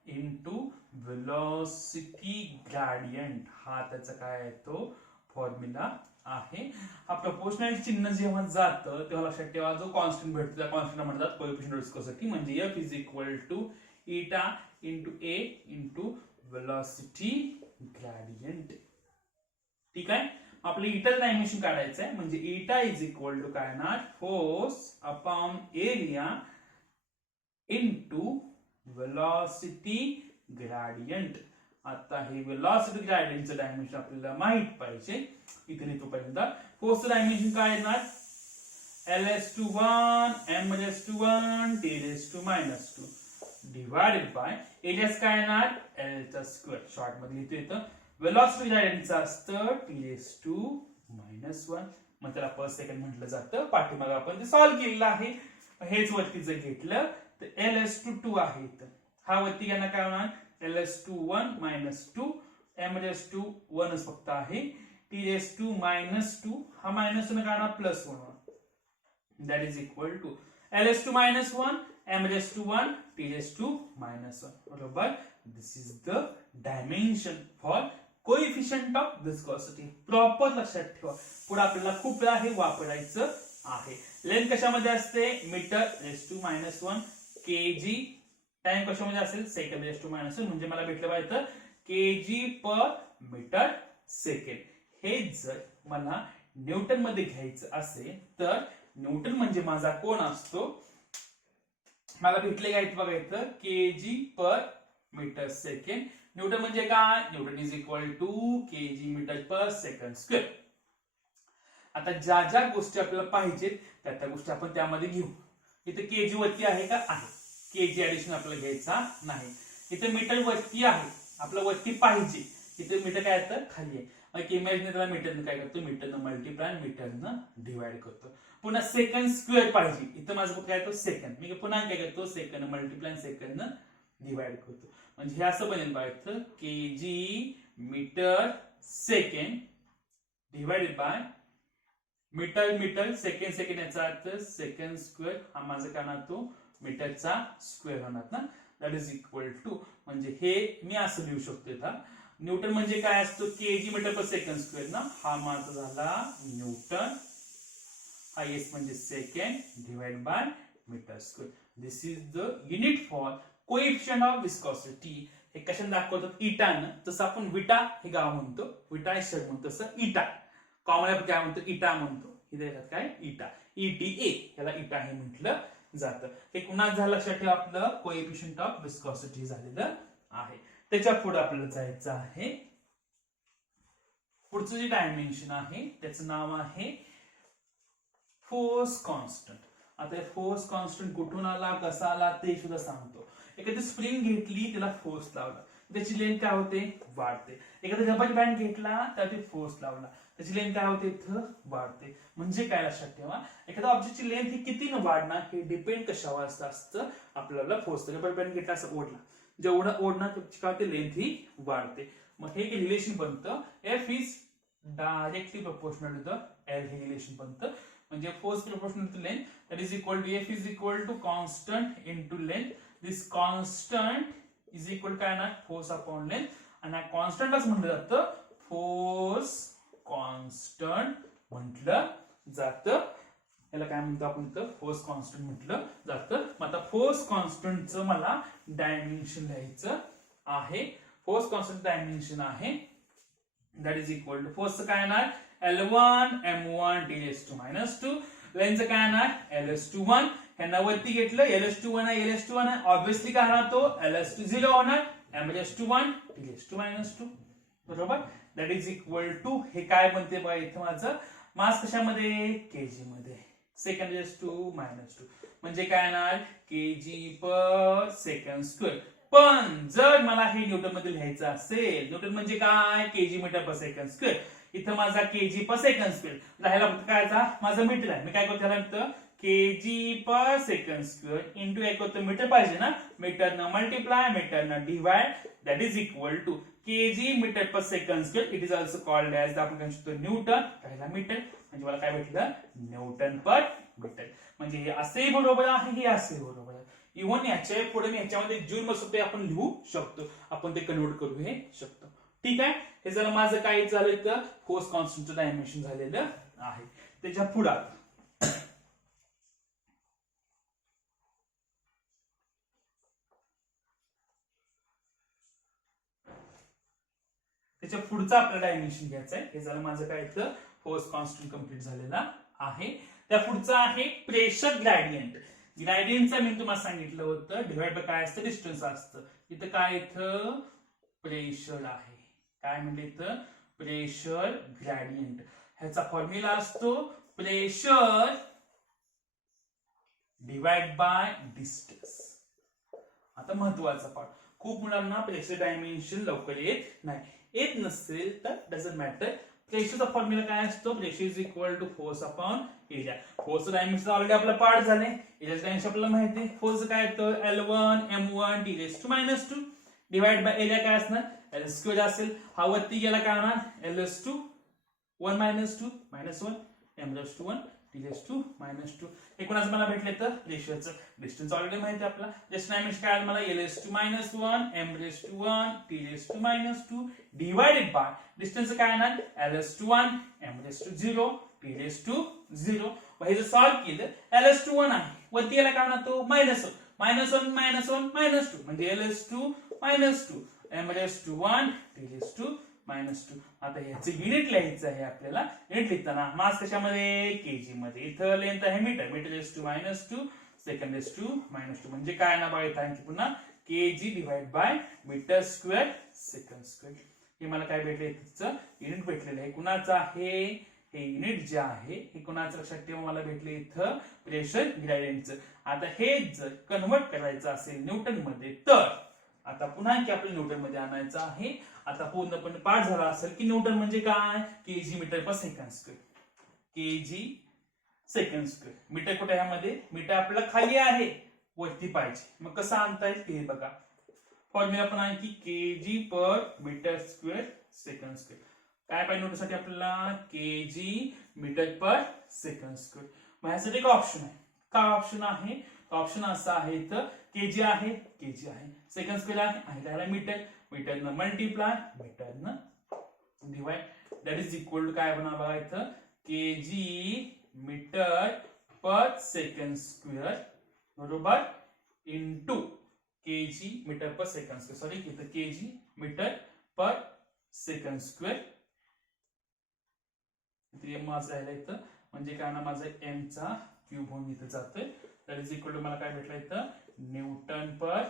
into velocity gradient. हा त्याचा काय आहे तो फॉर्म्युला आहे. हा प्रोपोर्शनल चिन्ह जेव्हा जातं तेव्हा लक्षात ठेवा, जो कॉन्स्टंट भेटतो त्या कॉन्स्टंट म्हणतात कोएफिशियंट ऑफ विस्कोसिटी. म्हणजे F इज इक्वल टू इटा इंटू ए इंटू वेलोसिटी ग्रेडियंट. ठीक आहे, आपलं इटा डायमेन्शन काढायचं आहे. म्हणजे इटा इज इक्वल टू काय ना force upon area into velocity gradient. आता हे वेलोसिटी ग्रेडियंटचं डायमेन्शन आपल्याला माहित पाहिजे. इथे लिहितो पर्यंत फोर्सचं डायमेन्शन काय येणार L(1), m(1), T(-2) divided by areas काय येणार L चा स्क्वेअर. शॉर्ट मध्ये लिहितो इथं. वेलोसिटी ग्रेडियंटचं असतं T(-1). मग त्याला पर सेकंड म्हटलं जातं. पाठीमागे आपण ते सॉल्व्ह केलेलं आहे. हेच वरती जर घेतलं तर L(2) आहे इथं. हा वरती घ्या काय होणार L(1) - 2, m(1) फक्त आहे, T(-2) हा मायनस न काढणार plus 1. That is equal to L(2) - 1, m(1), T(-1). बरोबर. This is the dimension for coefficient of viscosity. Proper लक्षात ठेवा, पुढे आपल्याला खूप वेळा हे वापरायचं आहे. लेंथ कशामध्ये असते मीटर (-1), केजी. टाइम कशामध्ये असेल सेकंड (-1), म्हणजे मला भेटलं पाहिजे केजी पर मीटर सेकंड. हे जर मला न्यूटन मध्ये घ्यायचं असेल तर न्यूटन म्हणजे माझा कोण असतो, मला भेटले काय बघा इथं kg per metre second. Newton म्हणजे काय? Newton is equal to KG metre per second square. आता ज्या ज्या गोष्टी आपल्याला पाहिजेत त्या गोष्टी आपण त्यामध्ये घेऊ. इथे केजी वरती आहे का? आहे. केजी ऍडिशन आपल्याला घ्यायचा नाही. इथे मीटर वरती आहे, आपलं वरती पाहिजे. इथे मीटर काय येतं? खाली आहे. मग इमेजने त्याला मीटरनं काय करतो? मीटरनं मल्टिप्लाय मीटरनं डिवाइड करतो. पुन्हा सेकंड स्क्वेअर पाहिजे. इथं माझं काय येतो? सेकंड. मी पुन्हा काय करतो? सेकंड मल्टिप्लाय सेकंडनं डिवाइड करतो. म्हणजे हे असं बनेल बघा इथं KG metre second divided by metre metre second second, याचा अर्थ सेकंड स्क्वेअर. हा माझा काय होणार? तो मीटरचा स्क्वेअर होणार ना. दॅट इज इक्वल टू, म्हणजे हे मी असं लिहू शकतो इथं. न्यूटन म्हणजे काय असतो? Kg metre per second square ना. हा माझा झाला न्यूटन. हा एस म्हणजे second divide by metre square. This is the unit for coefficient of viscosity. हे कशाने दाखवतात? इटानं. तसं आपण विटा हे गाव म्हणतो, विटा हे शहर म्हणतो, तसं इटा कॉमन आपण काय म्हणतो? इटा म्हणतो. इथे काय? इटा, ETA, याला इटा हे म्हटलं जातं. हे पुन्हा झालं लक्षात ठेवा, आपलं कोएफिशिएंट ऑफ विस्कोसिटी झालेलं आहे. त्याच्या पुढे आपल्याला जायचं आहे. पुढचं जे डायमेन्शन आहे त्याचं नाव आहे फोर्स कॉन्स्टंट. आता फोर्स कॉन्स्टंट कुठून आला, कसा आला ते सुद्धा सांगतो. एखादी स्प्रिंग घेतली, त्याला फोर्स लावला, त्याची लेंथ काय होते? वाढते. एखादा रबर बँड घेतला, त्याला फोर्स लावला, त्याची लेंथ काय होते? इथं वाढते. म्हणजे काय लक्षात ठेवा, एखाद्या ऑब्जेक्टची लेंथ ही किती वाढणार हे डिपेंड कशावर असतं? आपल्याला फोर्स. रबर बँड घेतला, असं ओढला, जेवढं ओढणार त्याची काय होते? लेंथ ही वाढते. मग हे रिलेशन बनतं F is directly proportional to the L. हे रिलेशन बनतं. म्हणजे force proportional to length, that is equal to F is equal to constant into length. This constant is equal काय ना? Force upon length. आणि हा कॉन्स्टंटच म्हटलं जातं फोर्स कॉन्स्टंट म्हटलं जातं. याला काय म्हणतो आपण? इथं फोर्स कॉन्स्टंट म्हटलं जातं. मग आता फोर्स कॉन्स्टंटचं मला डायमेन्शन लिहायचं आहे. फोर्स कॉन्स्टंट डायमेन्शन आहे दॅट इज इक्वल टू फोर्सचं काय येणार? L1 M1 T⁻². लेंथचं काय येणार? LS21. ह्यांना वरती घेतलं, LS21 आहे, LS21 आहे, ऑब्व्हियसली काय होणार? तो LS20 होणार, M⁻²1 T⁻². बरोबर. दॅट इज इक्वल टू हे काय बनते बघा इथं माझं मास कशामध्ये? केजी मध्ये. सेकंड -2 म्हणजे काय येणार? KG per second square. पण जर मला हे न्यूटन मध्ये लिहायचं असेल, न्यूटन म्हणजे काय? Kg metre per second square. इथं माझा केजी पर सेकंड स्क्वेअर राहायला काय? माझं मीटर आहे. मी काय करतो? त्यानंतर kg per second square into एक होतं मीटर पाहिजे ना, मीटरनं मल्टिप्लाय मीटरनं divide, that is equal to KG metre per second square. It is also called as, आपण काय शकतो? न्यूटन. राहिला मीटर, म्हणजे मला काय भेटलं? Newton per metre. म्हणजे हे असेही बरोबर आहे, हे असेही बरोबर आहे. इव्हन याच्या पुढे मी ह्याच्यामध्ये जूल मध्ये आपण लिहू शकतो, आपण ते कन्वर्ट करू हे शकतो. ठीक आहे. हे जर माझं काय झालं तर फोर्स कॉन्स्टंटचं डायमेन्शन झालेलं आहे. त्याच्या पुढे त्याच्या पुढचा आपल्याला डायमेन्शन घ्यायचं आहे. हे झालं माझं काय तर फोर्स कॉन्स्टंट कम्प्लीट झालेला आहे. त्या पुढचा आहे प्रेशर ग्रेडियंट. ग्रेडियंटचा मी तुम्हाला सांगितलं होतं डिवाइड बाय काय असतं? डिस्टन्स असतं. इथं काय? इथं प्रेशर आहे. काय म्हणजे इथं? Pressure gradient. ह्याचा फॉर्म्युला असतो प्रेशर डिवाइड बाय डिस्टन्स. आता महत्वाचा पार्ट, खूप मुलांना प्रेशर डायमेन्शन लवकर येत नाही. येत नसेल तर डझंट मॅटर. प्रेशरचा फॉर्म्युला काय असतो? Pressure is equal to force upon area. Force dimension already आपला पार्ट झाले. एरियाचं डायमेन्शन आपल्याला माहिती आहे. फोर्स काय येतं? L1 M1 T⁻² divide by area काय असणार? L² असेल. हा वरती गेला काय होणार? LS2 1 -2 -1 M⁻² T⁻². एकूणच मला भेटले तर रेशिओचं डिस्टन्स ऑलरेडी माहिती आहे आपल्याला. जस्ट डायमेन्शन काय मला? LS2 - 1 M⁻² T⁻² divided by distance काय येणार? LS21 M⁻0 T⁻². हे जर सॉल्व्ह केलं, LS21 आहे, वरती गेला काय होणार? तो -1 -1 -2 म्हणजे LS2 -2 M⁻² T⁻². आता ह्याचं युनिट लिहायचं आहे आपल्याला. युनिट लिहिताना मास कशामध्ये? केजी मध्ये. इथं लेंथ आहे मीटर, मीटर (-2 सेकंड (-2) म्हणजे काय ना बघा इथं आणखी पुन्हा kg divide by metre square second square. हे मला काय भेटले त्याचं युनिट भेटलेलं आहे. कुणाचं आहे हे युनिट जे आहे हे कुणाचं लक्षात ठेवा मला भेटले इथं प्रेशर ग्रेडियंटचं. आता हे जर कन्वर्ट करायचं असेल न्यूटन मध्ये तर आता पुन्हा की आपल्याला न्यूटन मध्ये आणायचं आहे. आता पूर्णपणे पाठ झाला असेल की न्यूटन म्हणजे काय kg metre per second square. Kg second square. Metre कुठे ह्यामध्ये मीटर आपल्याला खाली आहे वरती पाहिजे. मग कसं आणता येईल ते बघा. फॉर्म्युला पण आहे की KG per metre square second square. काय पाहिजे नोटसाठी आपल्याला KG metre per second square. मग ह्यासाठी एक ऑप्शन आहे. काय ऑप्शन आहे ऑप्शन असा आहे इथं केजी आहे सेकंड स्क्वेअर आहे त्याला मीटरनं मल्टिप्लाय मीटरनं divide that is equal to काय होणार बघा इथं KG metre per second square बरोबर into kg metre per second square. Sorry इथं KG metre per second square. माझं आहे इथं म्हणजे काय ना माझं एम चा क्यूब होऊन इथं जातोय. दॅट इज इक्वल टू मला काय भेटलं इथं न्यूटन पर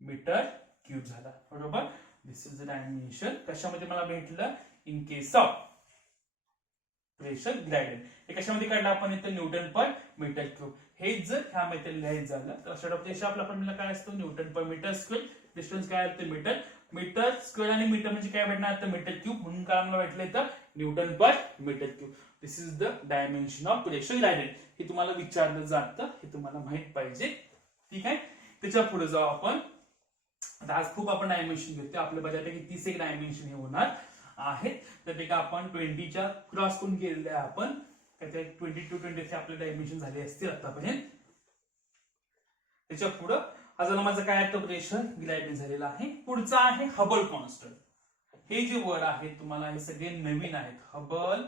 मीटर क्यूब झाला बरोबर. दिस इज द डायमेन्शन कशामध्ये मला भेटलं in case of pressure gradient. हे कशामध्ये काढलं आपण इथं न्यूटन पर मीटर क्यूब. हे जर ह्या मेथड लिहायचं झालं तर अशा टाईपचे आपला फॉर्म्युला काय असतो Newton per metre square. Distance काय असतं मीटर स्क्वेअर आणि मीटर म्हणजे काय भेटणार तर मीटर क्यूब म्हणून काय मला भेटलं इथं Newton per metre cube. This is the dimension of pressure gradient. हे तुम्हाला विचारलं जातं हे तुम्हाला माहित पाहिजे. ठीक आहे त्याच्या पुढे जाऊ आपण. आज खूप आपण डायमेन्शन घेतो आपल्या बऱ्यापैकी 30 एक डायमेन्शन हे होणार आहेत. तर ते का आपण 20च्या क्रॉस करून केलेले आहे आपण. 20 to 23 आपले डायमेन्शन झाले असतील आतापर्यंत. त्याच्या पुढे अजून माझं काय आहे प्रेशर ग्रेडियंट झालेलं आहे. पुढचं आहे हबल कॉन्स्टंट. हे जे वर आहे तुम्हाला हे सगळे नवीन आहेत. हबल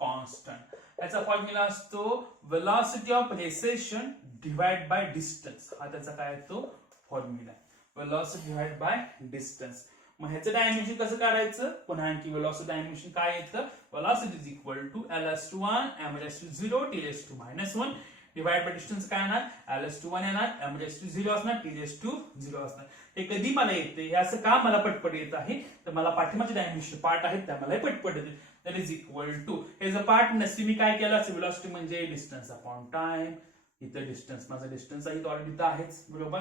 कॉन्स्टंट याचा फॉर्म्युला असतो velocity of precession divide by distance. हा त्याचा काय आहे तो formula velocity divide by distance. मग ह्याचं डायमेन्शन कसं काढायचं पुन्हा आणखी वेलोसिटी डायमेन्शन काय येतं velocity is equal to ls1 m0 t⁻⁻1 divide by distance काय येणार ls1 येणार m0 असणार t⁻0 असणार. हे कधी मला येते हे असं का मला पटपट येत आहे तर मला पाठीमागचे डायमेन्शन पार्ट आहेत त्या मला पटपट येते. दॅट इज इक्वल टू हे जर पार्ट नसते मी काय केलं वेलोसिटी म्हणजे डिस्टन्स अपॉन टाइम. इथं डिस्टन्स माझा डिस्टन्स आहे ऑलरेडी इथं आहेच बरोबर.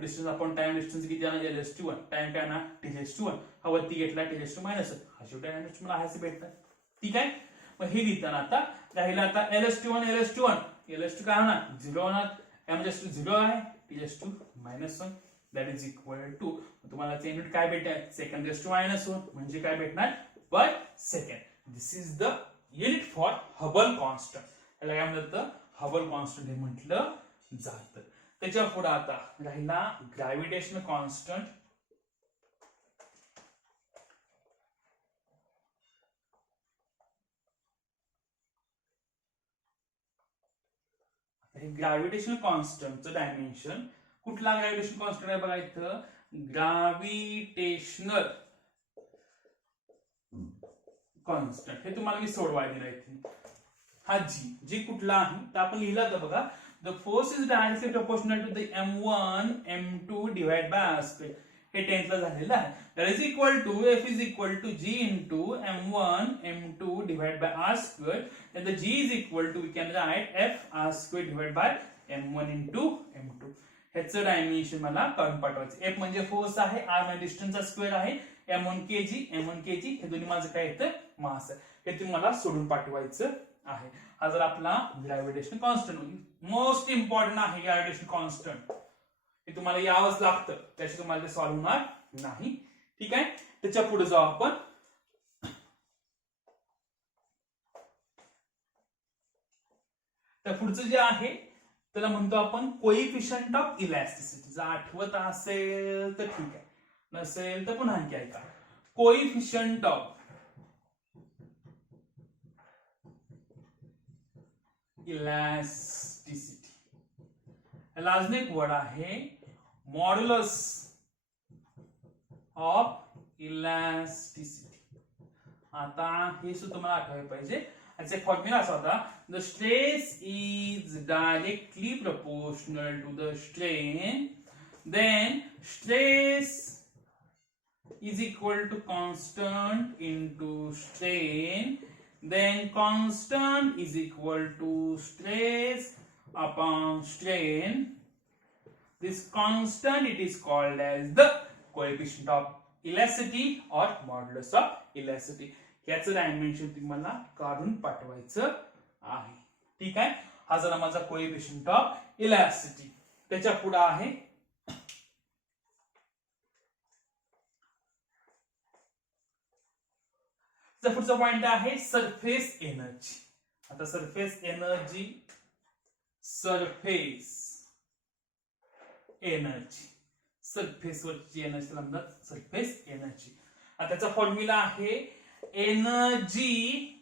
डिस्टन्स अपॉन टाइम डिस्टन्स किती आहे ls1 टाइम काय ना t⁻1 हा वरती घेतला t⁻⁻1 हा शेवटी डायमेन्शन मला हायचे भेटतात. ठीक आहे मग हे लिहिताना आता राहिला आता ls2 काय होणार 0 होणार m0 आहे t⁻⁻1 that is equal to तुम्हाला युनिट काय भेटणार सेकंड -1 म्हणजे काय भेटणार per second. This is the unit for Hubble constant. याला काय म्हणतात हबल कॉन्स्टंट हे म्हटलं जातं. त्याच्या पुढे आता राहिला ग्रॅव्हिटेशनल कॉन्स्टंट. हे ग्रॅव्हिटेशनल कॉन्स्टंटचं डायमेन्शन कुठला ग्रॅव्हिटेशनल कॉन्स्टंट आहे बघा इथं ग्रॅव्हिटेशनल कॉन्स्टंट. हे तुम्हाला मी सोडवायला दिलं इथे. हा जी कुठला आहे तर आपण लिहिला तर बघा the force is directly proportional to the m1 m2 divided by r square. हे 10th ला झालेलं आहे. that is equal to f is equal to g into m1 m2 divided by r square. and the g is equal to we can write f r square divided by m1 into m2. ह्याचं डायमेन्शन मला काढून पाठवायचं. f म्हणजे फोर्स आहे r म्हणजे डिस्टन्सचा स्क्वेअर आहे m1 kg हे दोन्ही माझं काय येतं मास आहे. हे तुम्हाला सोडून पाठवायचं आहे. हा जर आपला ग्रॅव्हिटेशन कॉन्स्टंट मोस्ट इम्पॉर्टंट आहे. ग्रॅव्हिटेशन कॉन्स्टंट हे तुम्हाला यावंच लागतं त्याशिवाय तुम्हाला ते सॉल्व्ह होणार नाही. ठीक आहे त्याच्या पुढे जाऊ आपण. तर पुढचं जे आहे त्याला म्हणतो आपण कोइफिशियंट ऑफ इलॅस्टिसिटी. जर आठवत असेल तर ठीक आहे नसेल तर पुन्हा आणखी ऐका. कोइफिशियंट ऑफ इलॅस्टिसिटी याला अजून एक वर्ड आहे मॉड्युलस ऑफ इलॅस्टिसिटी. आता हे सुद्धा तुम्हाला आठवायला पाहिजे. याचा फॉर्म्युला असा होता the stress is directly proportional to the strain then stress is equal to constant into strain, then constant is equal to stress upon strain. This constant, it is called as the coefficient of elasticity or modulus of elasticity. याचं डायमेन्शन तुम्हाला काढून पाठवायचं आहे. ठीक आहे, हा झाला माझा कोएफिशियंट ऑफ इलॅस्टिसिटी. त्याच्या पुढे आहे पुढचा पॉइंट आहे सरफेस एनर्जी. आता सरफेस एनर्जी सरफेसवरची एनर्जी म्हणतात सरफेस एनर्जी. आता त्याचा फॉर्म्युला आहे एनर्जी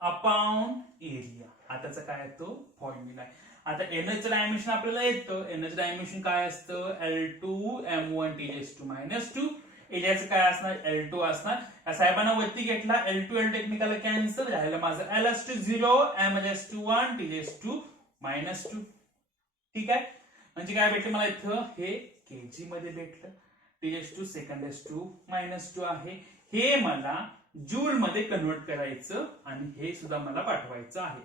अपॉन एरिया. हा त्याचा काय तो फॉर्म्युला आहे. आता एनर्जी डायमेन्शन आपल्याला येतं. एनर्जी डायमेन्शन काय असतं L2 m1 T⁻². एरियाचं काय असणार L2 असणार. या साहेबांना वरती घेतला L2 L टेक्निकल कॅन्सल राहिलं माझं L⁻0 m⁻1 T⁻². ठीक आहे, म्हणजे काय भेटलं मला इथं हे केजी मध्ये भेटलं. T⁻²² आहे. हे मला जूल मध्ये कन्वर्ट करायचं आणि हे सुद्धा मला पाठवायचं आहे.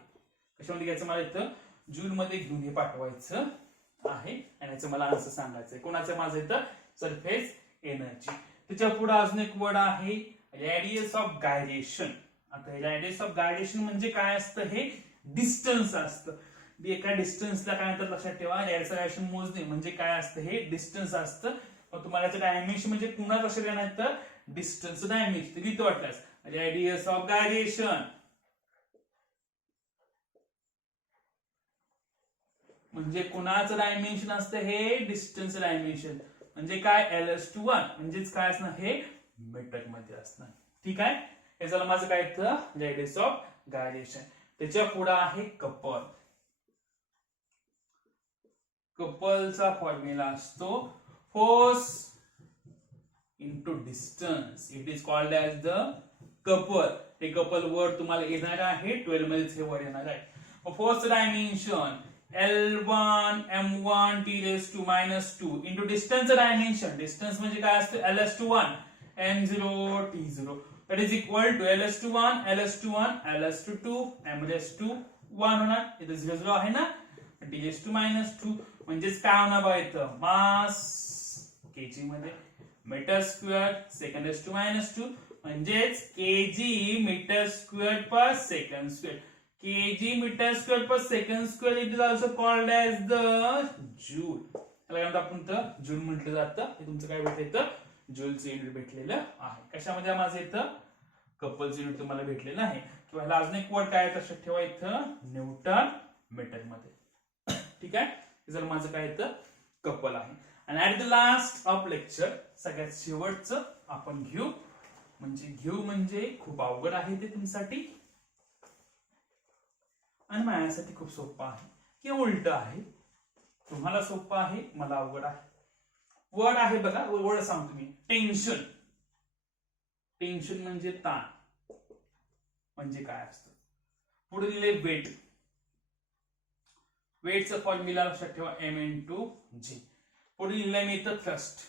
कशामध्ये घ्यायचं मला इथं जूल मध्ये घेऊन हे पाठवायचं आहे आणि याचं मला आन्सर सांगायचं. कोणाचं माझं इथं सरफेस एनर्जी. त्याच्या पुढे अजून एक वर्ड आहे रेडियस ऑफ गायरेशन. आता रेडियस ऑफ गायरेशन म्हणजे काय असतं, हे डिस्टन्स असतं. एका डिस्टन्सला काय म्हणतात लक्षात ठेवा. रेडियस ऑफ गायरेशन मोजणे म्हणजे काय असतं, हे डिस्टन्स असतं. मग तुम्हाला याचं डायमेन्शन म्हणजे पुन्हा लक्षात येणार तर डिस्टन्स डायमेन्शन किती वाटल्यास रेडियस ऑफ गायरेशन म्हणजे कुणाचं डायमेन्शन असतं, हे डिस्टन्स डायमेन्शन. म्हणजे काय L⁻1 म्हणजेच काय असणार, हे मीटर मध्ये असणार. ठीक आहे, हे झालं माझं काय इथं रेडियस ऑफ गायरेशन. त्याच्या पुढे आहे कपल. कपलचा फॉर्म्युला असतो force into distance. It is called as the couple. हे कपल वर्ड तुम्हाला येणार आहे 12 मध्येच हे वर्ड येणार आहे. Force dimension L1 m1 T⁻² into distance dimension. Distance म्हणजे काय असतं L⁻1 m0 T0 that is equal to L⁻1 L⁻1 L⁻2 m⁻1 होणार. इथे 0 आहे ना. T⁻². म्हणजेच काय होणार बघा इथं मास केजी मध्ये मीटर स्क्वेअर सेकंड⁻². म्हणजेच kg metre square per second square. kg meter square per second square. It is also called as the joule. त्याला आपण तर जूल म्हटलं जातं. हे तुमचं काय भेटलं इथं जूलचं युनिट भेटलेलं आहे. कशामध्ये माझं इथं कपलचं युनिट तुम्हाला भेटलेलं आहे. किंवा ह्याला अजून एक वर्ड काय लक्षात ठेवा इथं न्यूटन मीटर मध्ये. ठीक आहे, हे जर माझं काय इथं कपल आहे. आणि at the last of lecture सगळ्यात शेवटचं आपण घेऊ म्हणजे खूप अवघड आहे ते तुमच्यासाठी आणि माझ्यासाठी खूप सोपं आहे किंवा उलट आहे. तुम्हाला सोपं आहे, मला अवघड आहे. वर्ड आहे बघा, वर्ड सांगतो मी. टेन्शन. टेन्शन म्हणजे ताण म्हणजे काय असतं. पुढे लिहिले वेट. वेटचा फॉर्म्युला लक्षात ठेवा m⁻g. पुढे लिहिलंय मी इथं थ्रस्ट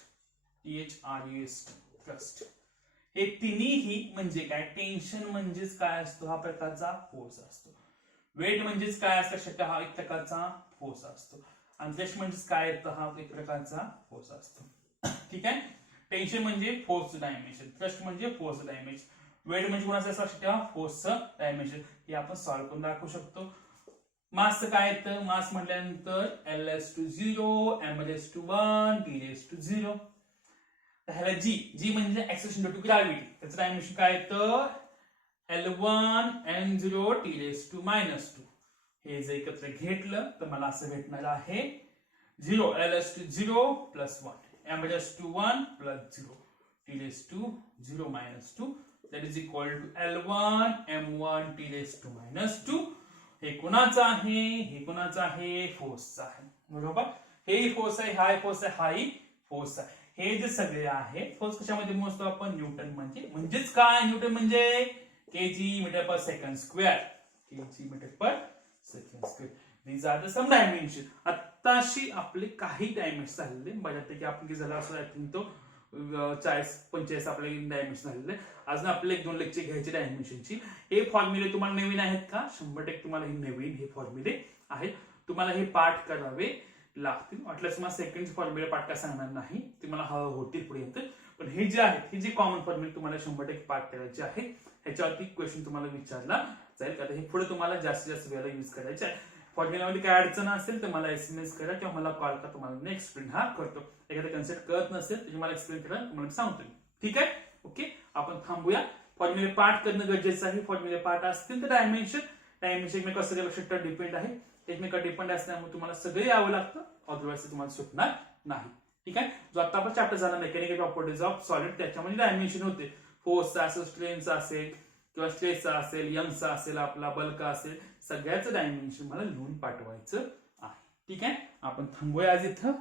THRUST थ्रस्ट. हे तिन्ही म्हणजे काय. टेन्शन म्हणजेच काय असतो, हा प्रकारचा फोर्स असतो. वेट म्हणजेच काय असतं, हा एक प्रकारचा फोर्स असतो. आणि थ्रस्ट म्हणजेच काय येतं, हा एक प्रकारचा फोर्स असतो. ठीक आहे, टेन्शन म्हणजे फोर्स डायमेन्शन, थ्रस्ट म्हणजे फोर्स डायमेन्शन, वेट म्हणजे कोणाचं असं लक्षात ठेवा फोर्सचं डायमेन्शन. हे आपण सॉल्व्ह करून दाखवू शकतो. मासचं काय येतं, मास म्हटल्यानंतर L⁻0 m⁻1 T⁻0. ह्याला जी म्हणजे एक्सेलरेशन ड्यू टू ग्रॅव्हिटी. त्याचं डायमेन्शन काय येतं L1 m0 T⁻². हे जर एकत्र घेतलं तर मला असं भेटणार आहे 0 L⁻0 + 1 m⁻1 + 0 T⁻0 - 2 that is equal to L1 m1 T⁻². हे कोणाचं आहे, हे कोणाचं आहे, फोर्सचं आहे. बरोबर, हे फोर्स आहे, हाय फोर्स आहे, हाही फोर्स आहे. हे जे सगळे आहे फोर्स कशामध्ये मोजतो आपण, न्यूटन म्हणजेच काय, न्यूटन म्हणजे kg metre per second square. kg metre per second square. These are the some dimension. आता आत्ताशी आपले काही डायमेन्शन झालेले बऱ्यापैकी आपण किती झाला असं आय थिंक तो 40-45 आपले डायमेन्शन झालेले. अजून आपले 1-2 लेक्चर घ्यायचे डायमेन्शनची. हे फॉर्म्युले तुम्हाला नवीन आहेत का? 100% तुम्हाला हे नवीन हे फॉर्म्युले आहेत. तुम्हाला हे पाठ करावे लागतील. वाटल्यास मला सेकंड फॉर्म्युले पाठ का सांगणार नाही, ते मला हवं होतील पुढे येतं. पण हे जे आहेत हे जे कॉमन फॉर्म्युले तुम्हाला 100% पाठ करायचे आहे, ह्याच्यावरती क्वेश्चन तुम्हाला विचारला जाईल. कारण हे पुढे तुम्हाला जास्तीत जास्त वेळेला युज करायचे आहे. फॉर्म्युल्यामध्ये काय अडचण असेल तर मला SMS करा किंवा मला कॉल करा, तुम्हाला मी एक्सप्लेन हा करतो. एखादा कन्सेप्ट कळत नसेल तर मला एक्सप्लेन करा, तुम्हाला सांगतो. ठीक आहे, ओके. आपण थांबूया. फॉर्म्युले पाठ करणं गरजेचं आहे. फॉर्म्युले पाठ असतील तर डायमेन्शन एकमेकांवर कसं लक्षात डिपेंड आहे. एकमेकांवर डिपेंड असल्यामुळे तुम्हाला सगळे यावं लागतं, अदरवाईज तुम्हाला सुटणार नाही. ठीक आहे. जो आता आपण चॅप्टर झाला मेकॅनिकल प्रॉपर्टीज ऑफ सॉलिड, त्याच्यामध्ये डायमेन्शन होते. फोर्सचा असेल, स्ट्रेनचा असेल किंवा स्ट्रेसचा असेल, यंगचा असेल, आपला बल्का असेल, सगळ्याचं डायमेन्शन मला लिहून पाठवायचं आहे. ठीक आहे. आपण थांबूया आज इथं.